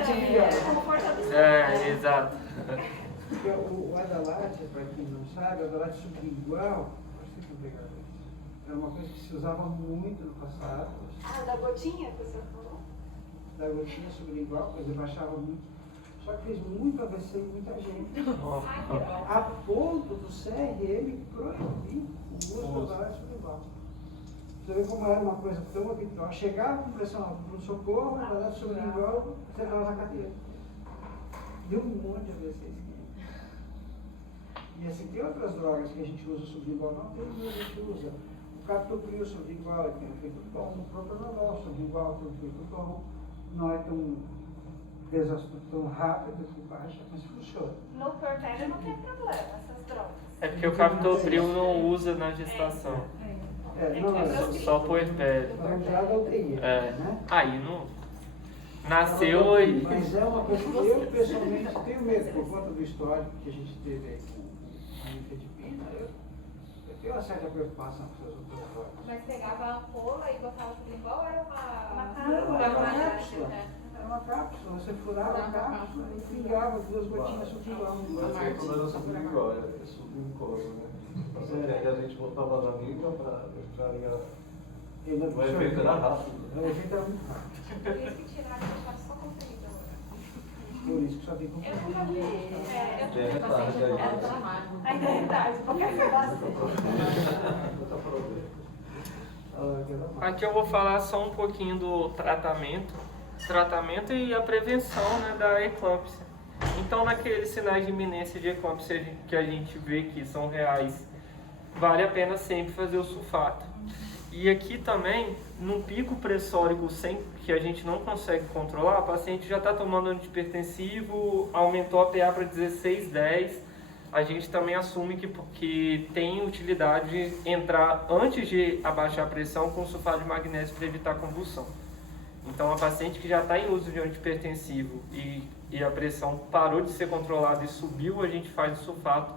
Sim. como fortalecimento. Exato. Porque o Adalate, para quem não sabe, o Adalate sublingual, acho que obrigado. Era uma coisa que se usava muito no passado, Ah, da gotinha que o senhor falou? da gotinha sublingual, quer dizer, baixava muito. Só que fez muito AVC em muita gente. A ponto do CRM proibir o uso do Adalate sublingual. Você vê como era uma coisa tão habitual. Chegava com pressão alta para o socorro, o Adalate sublingual, você estava na cadeira. Deu um monte de AVC isquêmico. E assim, tem outras drogas que a gente usa sublingual, não tem, a gente usa O captopril sobre igual, tem um efeito bom. O propranolol sobre igual tem um efeito bom. Não é tão tão rápido que baixa, mas funciona. No puerpério não tem problema, essas drogas. É porque o captopril não usa na gestação. Só puerpério. Arranjado ao TI, né? Aí não. Nasceu e. Mas é uma coisa que eu pessoalmente tenho medo por conta do histórico que a gente teve aí com a nifedipina. Eu tenho uma certa preocupação com essas outras drogas. Mas pegava a ampola e botava tudo igual ou era uma Não, era uma cápsula. né? Era uma cápsula. Você furava a cápsula e pingava 2 gotinhas sobre igual. Mas aí quando era sublingual, é submucosa, né? Só que aí a gente botava na língua para deixar o efeito era rápido. O efeito era muito rápido. Por isso que tiraram e deixaram só comprimido agora. Por isso que só tem comprimido. Tem retarde aí. Ainda é tarde, porque é bastante. Aqui eu vou falar só um pouquinho do tratamento e a prevenção, né, da eclâmpsia. Então, naqueles sinais de iminência de eclâmpsia que a gente vê que são reais, vale a pena sempre fazer o sulfato. E aqui também, num pico pressórico que a gente não consegue controlar, a paciente já está tomando antihipertensivo, aumentou a PA para 16,10. A gente também assume que tem utilidade entrar antes de abaixar a pressão com sulfato de magnésio para evitar convulsão. Então, a paciente que já está em uso de antihipertensivo e a pressão parou de ser controlada e subiu, a gente faz o sulfato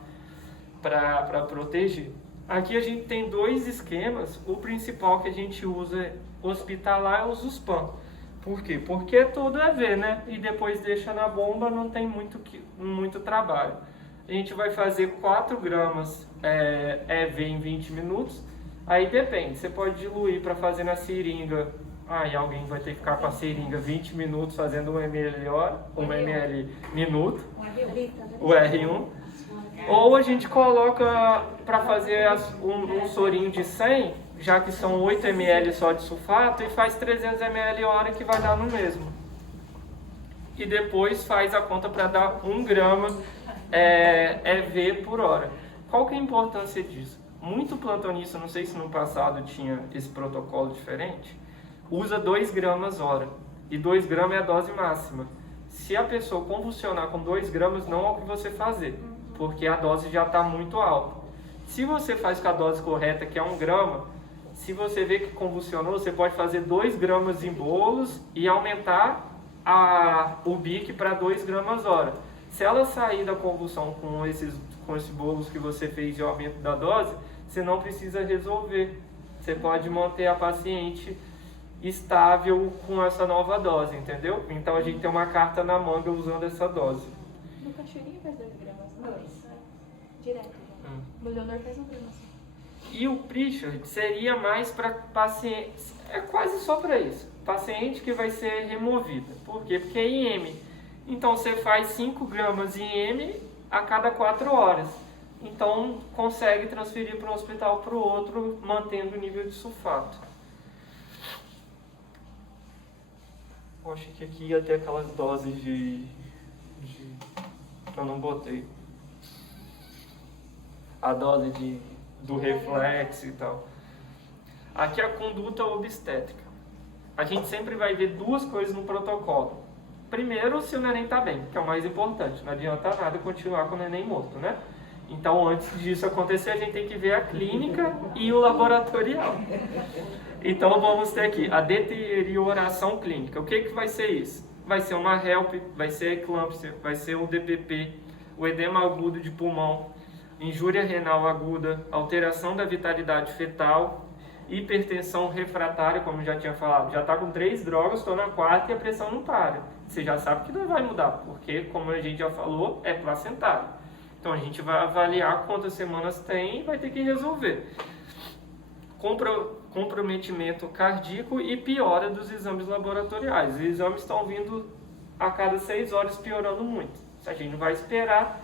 para proteger. Aqui a gente tem 2 esquemas. O principal que a gente usa hospitalar é o Zuspan. Por quê? Porque tudo é V, né? E depois deixa na bomba, não tem muito trabalho. A gente vai fazer 4 gramas EV em 20 minutos. Aí depende, você pode diluir para fazer na seringa. E alguém vai ter que ficar com a seringa 20 minutos fazendo 1 ml hora, 1 ml minuto, o R1. Ou a gente coloca para fazer um sorinho de 100, já que são 8 ml só de sulfato, e faz 300 ml hora que vai dar no mesmo. E depois faz a conta para dar 1 grama EV por hora. Qual que é a importância disso? Muito plantonista, não sei se no passado tinha esse protocolo diferente, usa 2 gramas hora. E 2 gramas é a dose máxima. Se a pessoa convulsionar com 2 gramas, não é o que você fazer, porque a dose já está muito alta. Se você faz com a dose correta, que é 1 grama, se você vê que convulsionou, você pode fazer 2 gramas em bolos e aumentar o BIC para 2 gramas hora. Se ela sair da convulsão com esses bolos que você fez de aumento da dose, você não precisa resolver. Você pode manter a paciente estável com essa nova dose, entendeu? Então a gente tem uma carta na manga usando essa dose. No cachoeirinho faz 2 gramas, 2, né? Direto já. O Leonor faz 1 grama. E o Prichard seria mais para pacientes, é quase só para isso, paciente que vai ser removida. Por quê? Porque é IM. Então você faz 5 gramas IM a cada 4 horas. Então consegue transferir para um hospital para o outro, mantendo o nível de sulfato. Eu acho que aqui ia ter aquelas doses de... Eu não botei. A dose do reflexo e tal. Aqui a conduta obstétrica. A gente sempre vai ver 2 coisas no protocolo. Primeiro, se o neném está bem, que é o mais importante. Não adianta nada continuar com o neném morto, né? Então, antes disso acontecer, a gente tem que ver a clínica e o laboratorial. Então, vamos ter aqui a deterioração clínica. O que vai ser isso? Vai ser uma HELP, vai ser eclâmpsia, vai ser o DPP, o edema agudo de pulmão, injúria renal aguda, alteração da vitalidade fetal, hipertensão refratária, como já tinha falado. Já está com 3 drogas, estou na 4ª e a pressão não para. Você já sabe que não vai mudar, porque, como a gente já falou, é placentário. Então, a gente vai avaliar quantas semanas tem e vai ter que resolver. Comprometimento cardíaco e piora dos exames laboratoriais. Os exames estão vindo a cada 6 horas piorando muito. A gente vai esperar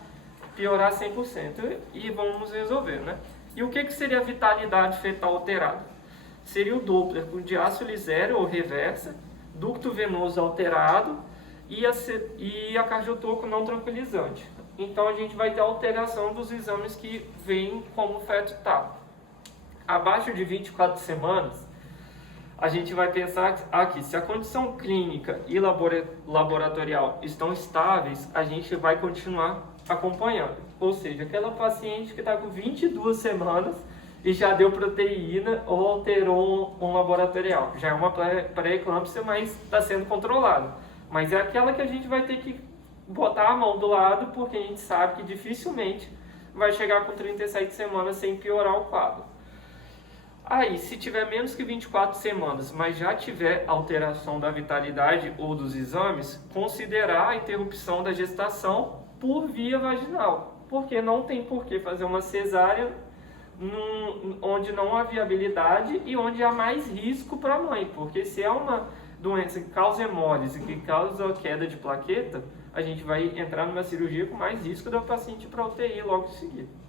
piorar 100% e vamos resolver, né? E o que seria a vitalidade fetal alterada? Seria o Doppler com diástole zero ou reversa, ducto venoso alterado e a cardiotoco não tranquilizante. Então a gente vai ter alteração dos exames que vêm como feto tá. Abaixo de 24 semanas, a gente vai pensar aqui, se a condição clínica e laboratorial estão estáveis, a gente vai continuar acompanhando. Ou seja, aquela paciente que está com 22 semanas e já deu proteína ou alterou um laboratorial. Já é uma pré-eclâmpsia, mas está sendo controlada. Mas é aquela que a gente vai ter que botar a mão do lado, porque a gente sabe que dificilmente vai chegar com 37 semanas sem piorar o quadro. Aí, se tiver menos que 24 semanas, mas já tiver alteração da vitalidade ou dos exames, considerar a interrupção da gestação por via vaginal, porque não tem por que fazer uma cesárea onde não há viabilidade e onde há mais risco para a mãe, porque se é uma doença que causa hemólise, que causa queda de plaqueta, a gente vai entrar numa cirurgia com mais risco da paciente para UTI logo em seguida.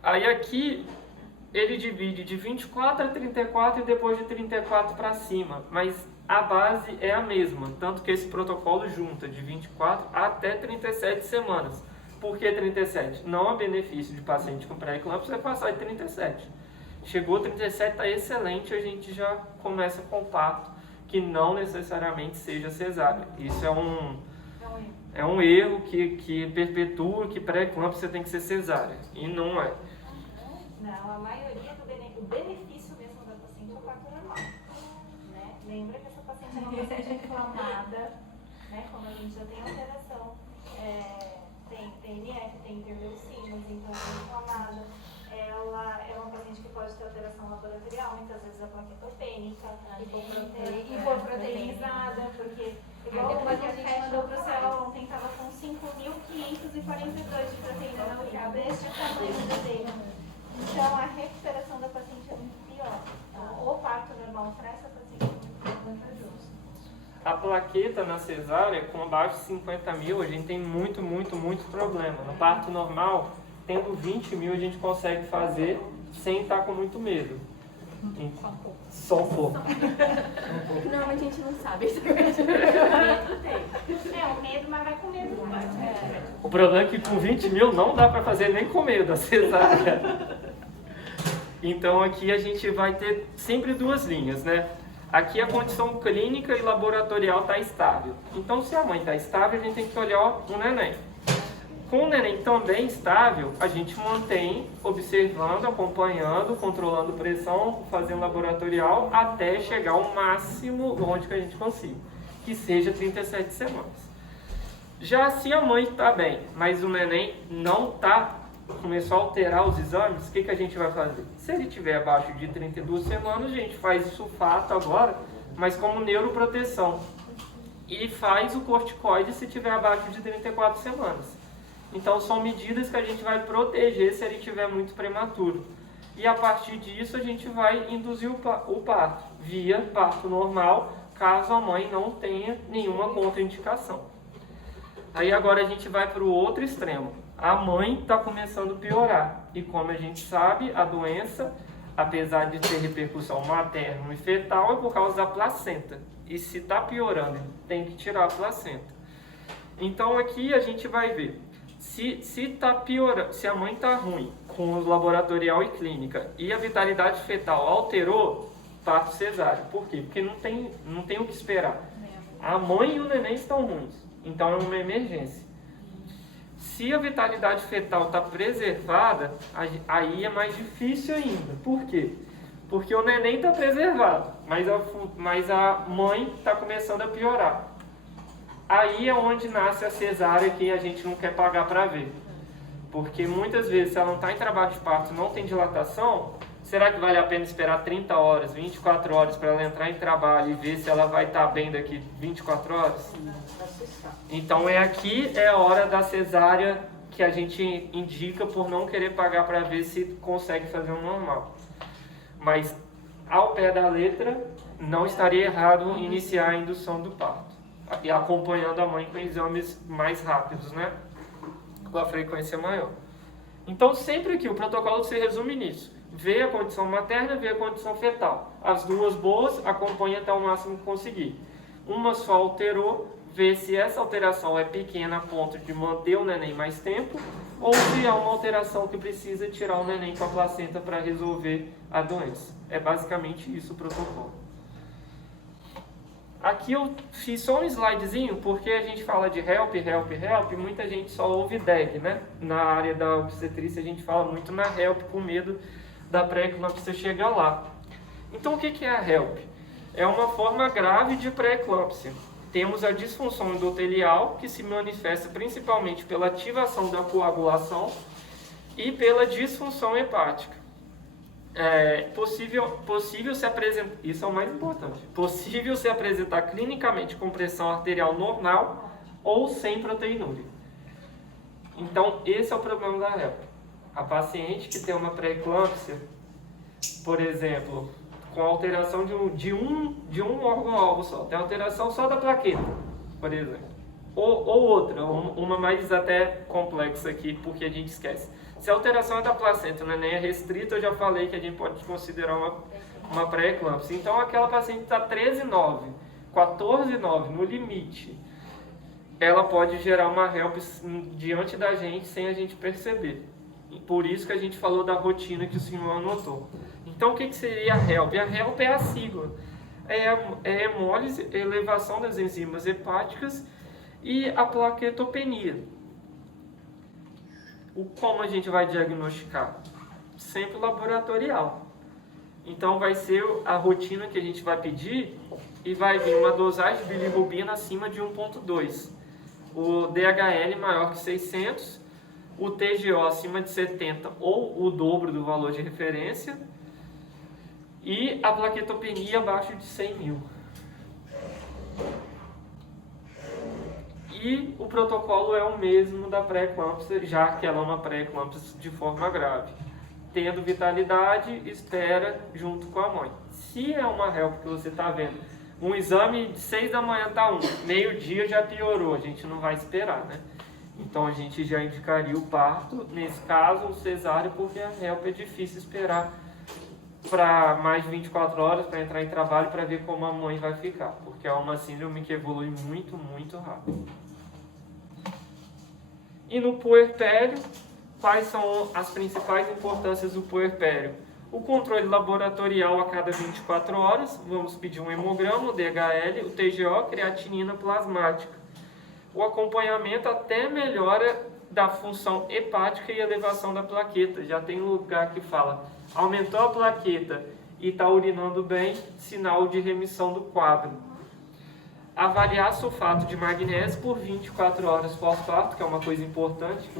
Aí aqui ele divide de 24 a 34 e depois de 34 para cima, mas a base é a mesma, tanto que esse protocolo junta de 24 até 37 semanas. Por que 37? Não há benefício de paciente com pré-eclâmpsia é passar de 37. Chegou a 37, está excelente, a gente já começa com parto, que não necessariamente seja cesárea. Isso é um erro que perpetua que pré-eclâmpsia tem que ser cesárea, e não é. Não, a maioria do benefício mesmo da paciente é o parto normal. Né? Lembra que essa paciente é uma paciente inflamada, né? Como a gente já tem alteração, tem TNF, tem interleucinas, então é inflamada. Ela é uma paciente que pode ter alteração laboratorial, muitas vezes a plaquetopênica, hipoproteinizada, porque igual o que mandou para o céu ontem, estava com 5.542 de proteína na urina, deste tamanho do dedo. Então, a recuperação da paciente é muito pior. Então, o parto normal para essa paciente é muito vantajoso. A plaqueta na cesárea, com abaixo de 50 mil, a gente tem muito problema. No parto normal, tendo 20 mil, a gente consegue fazer sem estar com muito medo. Só um pouco. Não, a gente não sabe. O medo, mas vai com medo. O problema é que com 20 mil não dá para fazer nem com medo a cesárea. Então aqui a gente vai ter sempre duas linhas, né? Aqui a condição clínica e laboratorial está estável. Então se a mãe está estável, a gente tem que olhar o neném. Com o neném também estável, a gente mantém observando, acompanhando, controlando pressão, fazendo laboratorial, até chegar ao máximo onde que a gente consiga, que seja 37 semanas. Já se a mãe está bem, mas o neném não está, começou a alterar os exames, o que a gente vai fazer? Se ele estiver abaixo de 32 semanas, a gente faz o sulfato agora, mas como neuroproteção. E faz o corticoide se estiver abaixo de 34 semanas. Então são medidas que a gente vai proteger se ele estiver muito prematuro. E a partir disso a gente vai induzir o parto, via parto normal, caso a mãe não tenha nenhuma contraindicação. Aí agora a gente vai para o outro extremo. A mãe está começando a piorar. E como a gente sabe, a doença, apesar de ter repercussão materna e fetal, é por causa da placenta. E se está piorando, tem que tirar a placenta. Então aqui a gente vai ver. Se tá piorando, se a mãe está ruim com o laboratorial e clínica e a vitalidade fetal alterou, parto cesárea. Por quê? Porque não tem o que esperar. A mãe e o neném estão ruins, então é uma emergência. Se a vitalidade fetal está preservada, aí é mais difícil ainda. Por quê? Porque o neném está preservado, mas a mãe está começando a piorar. Aí é onde nasce a cesárea que a gente não quer pagar para ver. Porque muitas vezes, se ela não está em trabalho de parto, não tem dilatação, será que vale a pena esperar 30 horas, 24 horas para ela entrar em trabalho e ver se ela vai estar bem daqui 24 horas? Então aqui é a hora da cesárea que a gente indica por não querer pagar para ver se consegue fazer um normal. Mas ao pé da letra, não estaria errado iniciar a indução do parto. E acompanhando a mãe com exames mais rápidos, né? Com a frequência maior. Então, sempre que o protocolo se resume nisso. Vê a condição materna, vê a condição fetal. As duas boas, acompanha até o máximo que conseguir. Uma só alterou, ver se essa alteração é pequena a ponto de manter o neném mais tempo, ou se é uma alteração que precisa tirar o neném com a placenta para resolver a doença. É basicamente isso o protocolo. Aqui eu fiz só um slidezinho, porque a gente fala de HELP, muita gente só ouve DEG, né? Na área da obstetrícia a gente fala muito na HELP, com medo da pré-eclâmpsia chegar lá. Então o que é a HELP? É uma forma grave de pré-eclâmpsia. Temos a disfunção endotelial, que se manifesta principalmente pela ativação da coagulação e pela disfunção hepática. Possível se apresentar, isso é o mais importante, possível se apresentar clinicamente com pressão arterial normal ou sem proteinúria. Então, esse é o problema da HELP. A paciente que tem uma pré-eclâmpsia, por exemplo, com alteração de um órgão-alvo só, tem alteração só da plaqueta, por exemplo. Ou outra, uma mais até complexa aqui, porque a gente esquece. Se a alteração é da placenta, o neném é restrito, eu já falei que a gente pode considerar uma pré-eclâmpsia. Então, aquela paciente está 13,9, 14,9 no limite, ela pode gerar uma HELP diante da gente sem a gente perceber. E por isso que a gente falou da rotina que o senhor anotou. Então, o que seria a HELP? A HELP é a sigla. É a hemólise, elevação das enzimas hepáticas e a plaquetopenia. Como a gente vai diagnosticar? Sempre laboratorial. Então vai ser a rotina que a gente vai pedir e vai vir uma dosagem de bilirrubina acima de 1,2. O DHL maior que 600, o TGO acima de 70 ou o dobro do valor de referência e a plaquetopenia abaixo de 100.000. E o protocolo é o mesmo da pré-eclâmpsia, já que ela é uma pré-eclâmpsia de forma grave. Tendo vitalidade, espera junto com a mãe. Se é uma HELP que você está vendo, um exame de 6 da manhã está 1, meio-dia já piorou, a gente não vai esperar, né? Então a gente já indicaria o parto, nesse caso o cesáreo, porque a HELP é difícil esperar para mais de 24 horas para entrar em trabalho para ver como a mãe vai ficar, porque é uma síndrome que evolui muito, muito rápido. E no puerpério, quais são as principais importâncias do puerpério? O controle laboratorial a cada 24 horas, vamos pedir um hemograma, o DHL, o TGO, creatinina plasmática. O acompanhamento até melhora da função hepática e elevação da plaqueta. Já tem lugar que fala, aumentou a plaqueta e está urinando bem, sinal de remissão do quadro. Avaliar sulfato de magnésio por 24 horas pós-parto, que é uma coisa importante,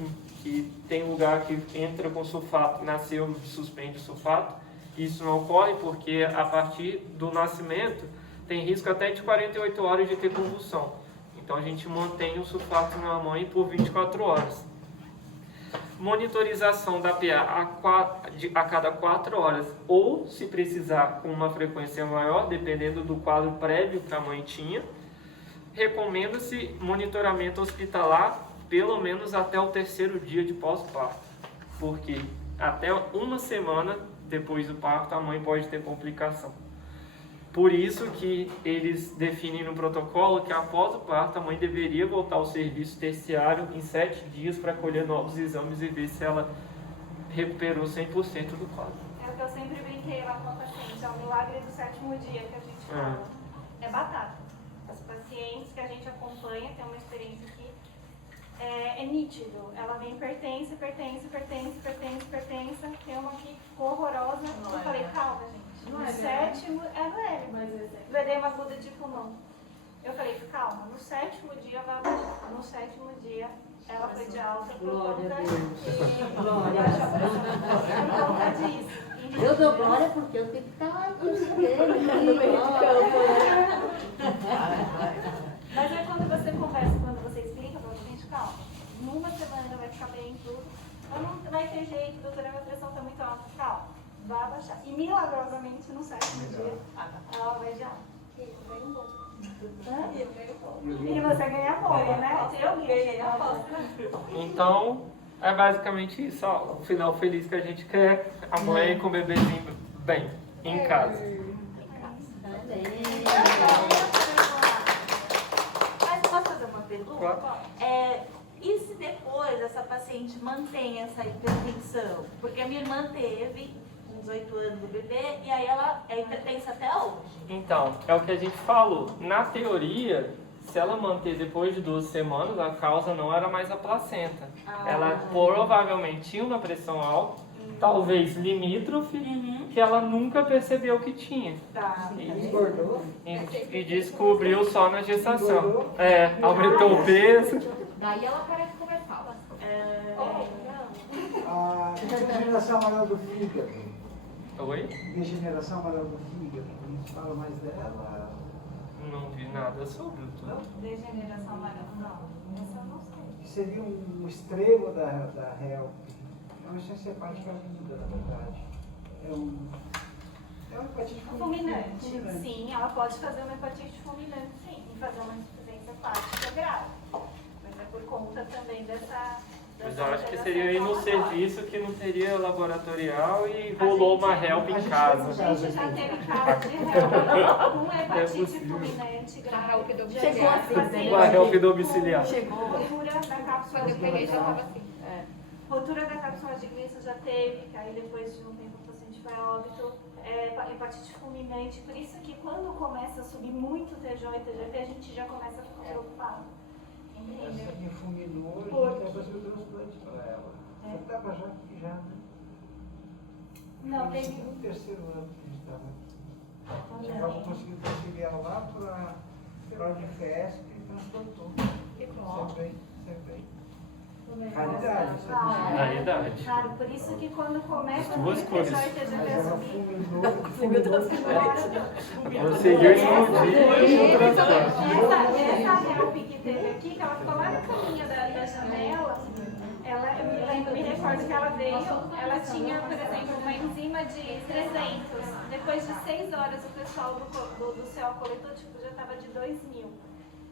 que tem lugar que entra com sulfato, nasceu, suspende o sulfato. Isso não ocorre porque a partir do nascimento tem risco até de 48 horas de ter convulsão. Então a gente mantém o sulfato na mãe por 24 horas. Monitorização da PA a cada 4 horas, ou se precisar com uma frequência maior, dependendo do quadro prévio que a mãe tinha. Recomenda-se monitoramento hospitalar pelo menos até o 3º dia de pós-parto, porque até uma semana depois do parto a mãe pode ter complicação. Por isso que eles definem no protocolo que após o parto a mãe deveria voltar ao serviço terciário em 7 dias para colher novos exames e ver se ela recuperou 100% do quadro. É o que eu sempre brinquei lá com a paciente, é o milagre do 7º dia que a gente fala. É batata. As pacientes que a gente acompanha, tem uma experiência aqui, é nítido. Ela vem hipertensa, tem uma aqui horrorosa. Eu falei, calma, gente. No 7º, é velho. Do edema agudo de pulmão. Eu falei, calma, no 7º dia vai abaixar. No 7º dia, ela foi de alta por conta disso. Eu dou glória porque eu tenho que estar lá Mas é quando você conversa, quando você explica pra gente, calma, numa semana vai ficar bem tudo, ou não vai ter jeito, doutora, minha pressão tá muito alta, calma, vai abaixar. E milagrosamente no 7º dia, ela vai de alta. E eu ganho um pouco. E você ganha apoio, né? Eu ganhei a aposta. Então, é basicamente isso, ó, o final feliz que a gente quer, a mãe com o bebezinho bem, em casa. Mas posso Claro. E se depois essa paciente mantém essa hipertensão? Porque a minha irmã teve com 18 anos do bebê e aí ela é hipertensa até hoje. Então, é o que a gente falou. Na teoria, se ela manter depois de 2 semanas, a causa não era mais a placenta. Ela provavelmente tinha uma pressão alta, talvez limítrofe, que ela nunca percebeu que tinha. Tá. Engordou? E descobriu só na gestação. Aumentou o peso. Daí ela parece começar. A degeneração amarela do fígado. Oi? Degeneração amarela do fígado. A gente fala mais dela. Não vi nada sobre o tudo. Degeneração amarela, não. Essa eu não sei. Seria um extremo da HELP. É uma insuficiência hepática aguda, na verdade. É uma hepatite Fulminante. Sim, ela pode fazer uma hepatite fulminante, sim. E fazer uma insuficiência hepática grave. Mas é por conta também dessa... Mas eu acho que seria ir no serviço que não teria laboratorial e rolou uma HELP em casa. A gente já teve caso de HELP com hepatite fulminante grave. Chegou assim, Uma HELP domiciliar. Rotura da cápsula de Peguei já tava Gleason. assim. Rotura da cápsula de Gleason já teve, que aí depois de um tempo o paciente vai a óbito. Hepatite fulminante, por isso que quando começa a subir muito TJ e TGT, a gente já começa a ficar preocupado. Essa minha fulminou, a gente vai fazer o transplante para ela. Você estava já, né? Não, No teve. segundo, terceiro ano que a gente estava. A gente acabou conseguindo transferir ela lá para a Unifesp e transplantou. Sempre bem. Raridade, Raridade. Claro, por isso que quando começa As duas o cores. TJ e TGT Mas a ela subir, fulminou. Conseguiu explodir o transplante. essa HELP que teve aqui, que ela ficou lá no caminho da janela, eu me recordo que ela veio, ela tinha, por exemplo, uma enzima de 300. Depois de 6 horas, o pessoal do CO coletor já estava de 2.000.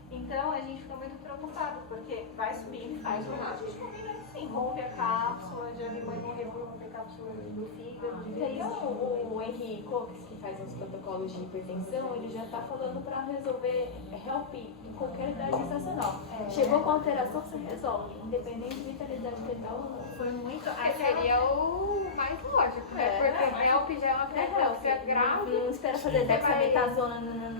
Então, a gente fica muito preocupado, porque vai subir e faz uma hepatite fulminante, sim, rompe a cápsula, já vi mãe morrer por romper a cápsula do fígado. Tem o Henry Cox, que faz os protocolos de hipertensão, ele já está falando para resolver HELP em qualquer idade gestacional. Chegou com alteração, você resolve, independente de vitalidade fetal ou não. Foi muito... Seria o mais lógico, né? Porque HELP já é uma preeclâmpsia grave. Não espera fazer dexametasona na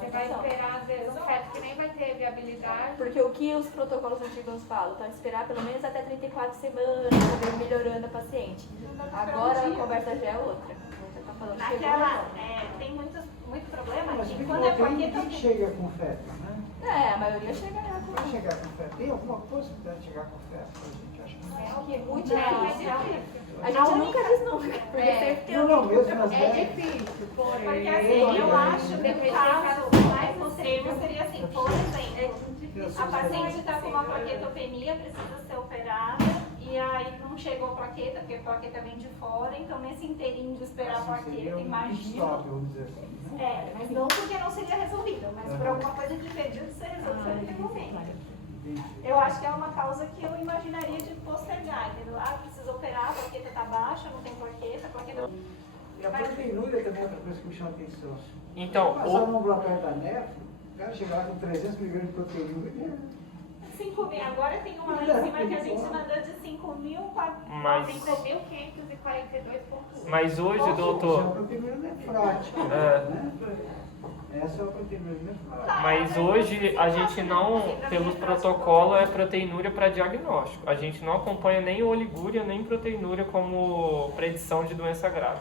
Você vai esperar, às vezes, um feto que nem vai ter viabilidade. Porque o que os protocolos antigos falam? Então, esperar pelo menos até 34 semanas para ver melhorando a paciente. Agora a conversa já é outra. Você tá falando que chegou, Naquela, tem muito problema Mas que quando é tem porque ninguém que chega com feto, né? a maioria chega Vai chegar com feto. Tem alguma possibilidade de chegar com feto? A gente acha que não. Acho que é muito mas difícil. A gente nunca diz nunca, porque sempre tem Não, mesmo nas É velhas. difícil, porém. Porque assim, eu acho que o caso mais extremo seria assim, por exemplo, a paciente está com uma plaquetopenia, precisa ser operada, e aí não chegou a plaqueta, porque a plaqueta vem de fora, então nesse inteirinho de esperar a Assim, seria plaqueta, um imagina. stop, vamos dizer assim, né? Mas não porque não seria resolvido, mas por alguma coisa que impediu de ser resolvido naquele momento. Eu acho que é uma causa que eu imaginaria de postergar, entendeu? Precisa operar, a plaqueta está baixa, não tem plaqueta, a plaqueta... E a proteinúria também é outra coisa que me chama a atenção. Então, Passar no ambulatório da nefro, o cara chega lá com 300 mg de proteinúria. 5.000, agora tem uma lá em cima que a gente mandou de 5.000 para Mas- 5.542,1. Mas hoje, Essa é a doutor, proteinúria nefrótica. É. Né? Essa é a proteinúria nefrótica. mas hoje a gente não, pelo protocolo, é proteinúria para diagnóstico. A gente não acompanha nem oligúria nem proteinúria como predição de doença grave.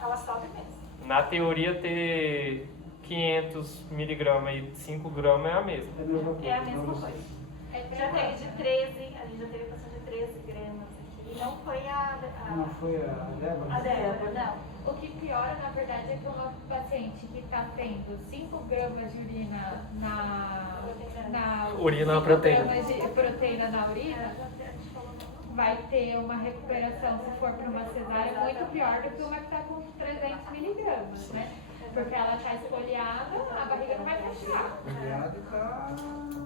Ela sobe mesmo. Na teoria, ter 500 miligramas e 5 gramas é a mesma. É a mesma coisa. É a mesma coisa. Já teve de 13, a gente já teve paciente de 13 gramas aqui. Não foi Não foi a Débora? a Débora, não. O que piora, na verdade, é que uma paciente que está tendo 5 gramas de urina na Urina, 5 proteína. gramas de proteína na urina, vai ter uma recuperação, se for para uma cesárea, muito pior do que uma que está com 300 miligramas, né? Porque ela está esfoliada, a barriga não vai fechar. Aliada está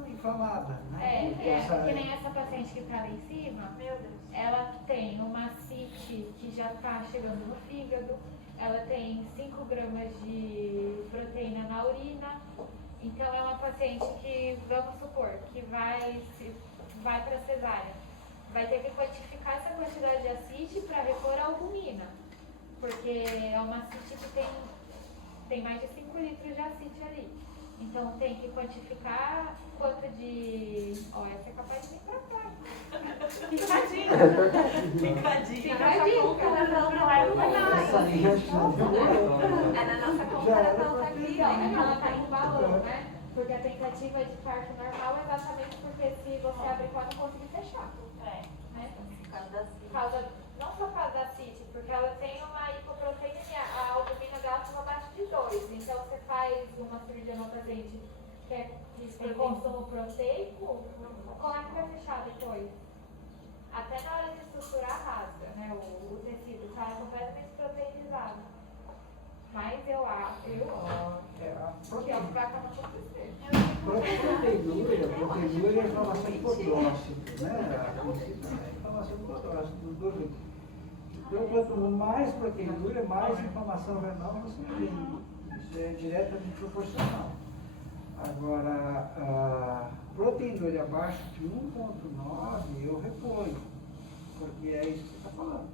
inflamada, né? Porque Que nem essa paciente que está lá em cima, Meu Deus. ela tem uma CIT que já está chegando no fígado, ela tem 5 gramas de proteína na urina Então é uma paciente que, vamos supor, que vai para cesárea. Vai ter que quantificar essa quantidade de ascite para repor a albumina. Porque é uma ascite que tem mais de 5 litros de ascite ali. Então tem que quantificar quanto de... Ó, essa é capaz de vir pra cá. Picadinho. Fica a dica. Não é Essa linha É na nossa comparação, tá aqui, ó. É que ela tá em valor, né? Porque a tentativa de parto normal é exatamente porque se você abrir pode não conseguir fechar. É. Né? Por causa da Não só por causa da CIT, porque ela tem uma hipoproteína, a albumina dela está abaixo de 2. Então você faz uma cirurgia numa paciente que tem consumo proteico, como é que vai fechar depois? Até na hora de estruturar rasga, né? O tecido está completamente proteinizado. Mas eu acho que é o que vai acabar acontecendo. Proteinúria é inflamação hipodrócito, né? A princípio é inflamação hipodrócito dos dois. Então, quanto mais proteinúria, mais inflamação renal você tem. Isso é diretamente proporcional. Agora, a proteinúria abaixo de 1,9 eu reponho, porque é isso que você está falando.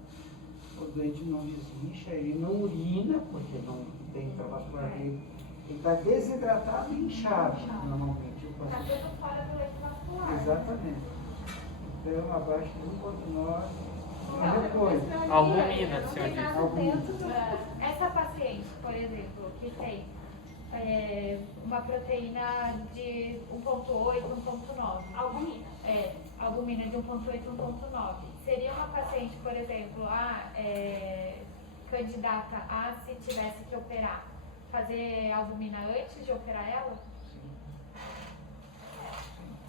O doente não desincha, ele não urina, porque não tem intravascular dele. Ele está desidratado e inchado, normalmente. Está tudo fora do leito vascular. Exatamente. Então, abaixo de 1,9 eu reponho. Albumina, senhor disse. Essa paciente, por exemplo, que tem uma proteína de 1,8, 1,9. albumina. Albumina de 1,8, 1,9. Seria uma paciente, por exemplo, candidata a, se tivesse que operar, fazer albumina antes de operar ela?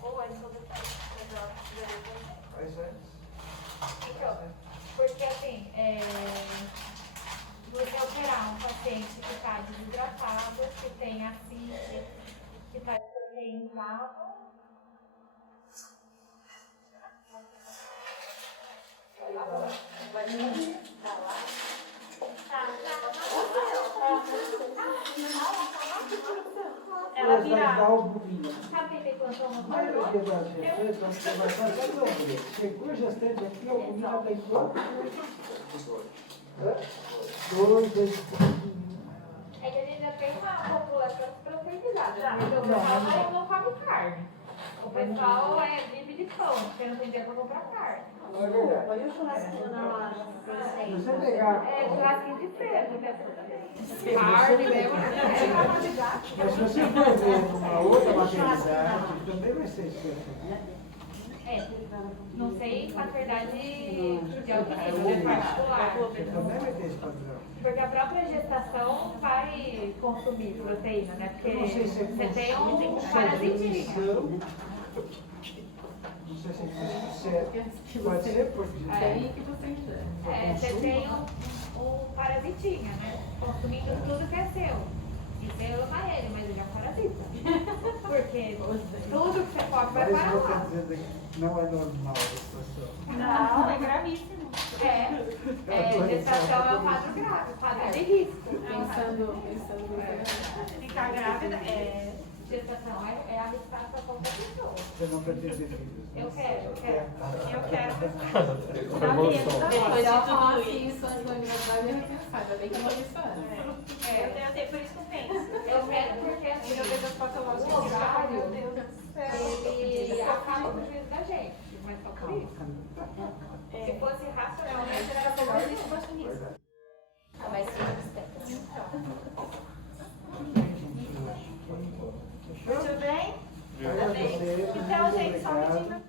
Ou é sobre Faz antes. Então, porque assim, você operar um paciente que está desidratado, que tem ascite, que está proteinizado. ela virar. albumina. Sabe quem tem plantão A no maioria das gestantes, quando você vai fazer albumina, chegou a gestante aqui, a albumina está em quanto? 2 vezes É que a gente já tem uma população proteinizada, porque o pessoal não come carne. O pessoal vive de pão, porque não tem dinheiro para comprar carne. não é verdade. Olha o churrasquinho na hora. Se você pegar. Churrasquinho de frango, né? Carne mesmo. Mas se você for ver numa outra maternidade, também vai ser isso. Não sei a verdade de algum nível particular. Também vai ter esse padrão. Porque a própria gestação vai consumir proteína, né? Porque Eu não sei se é você tem um consumo, parasitinho. Não sei se é pode ser porque Você tem um parasitinha, né? Consumindo tudo que é seu. E você ama ele, mas ele é um parasita. Porque tudo que você come vai mas para você lá. dizendo que não é normal a situação. Não, é gravíssimo. Gestação é um quadro grave, quadro de risco. Pensando Ficar grávida Gestação é arriscar para qualquer pessoa. Você não pretende ter filhos. Eu quero. Eu quero. depois de tudo isso, antes da universidade, eu ia pensar, ainda bem que eu não vi isso antes. Eu tenho, por isso que eu penso. Eu quero porque assim, Eu vejo as patológicas o que falam, ovário, meu Deus do céu. ele acaba com o juízo da gente, mas só por isso. Se fosse racionalmente, era melhor a gente fosse nisso. Vai ser obstétrica. Tudo bem? Então, Então, gente, só pedindo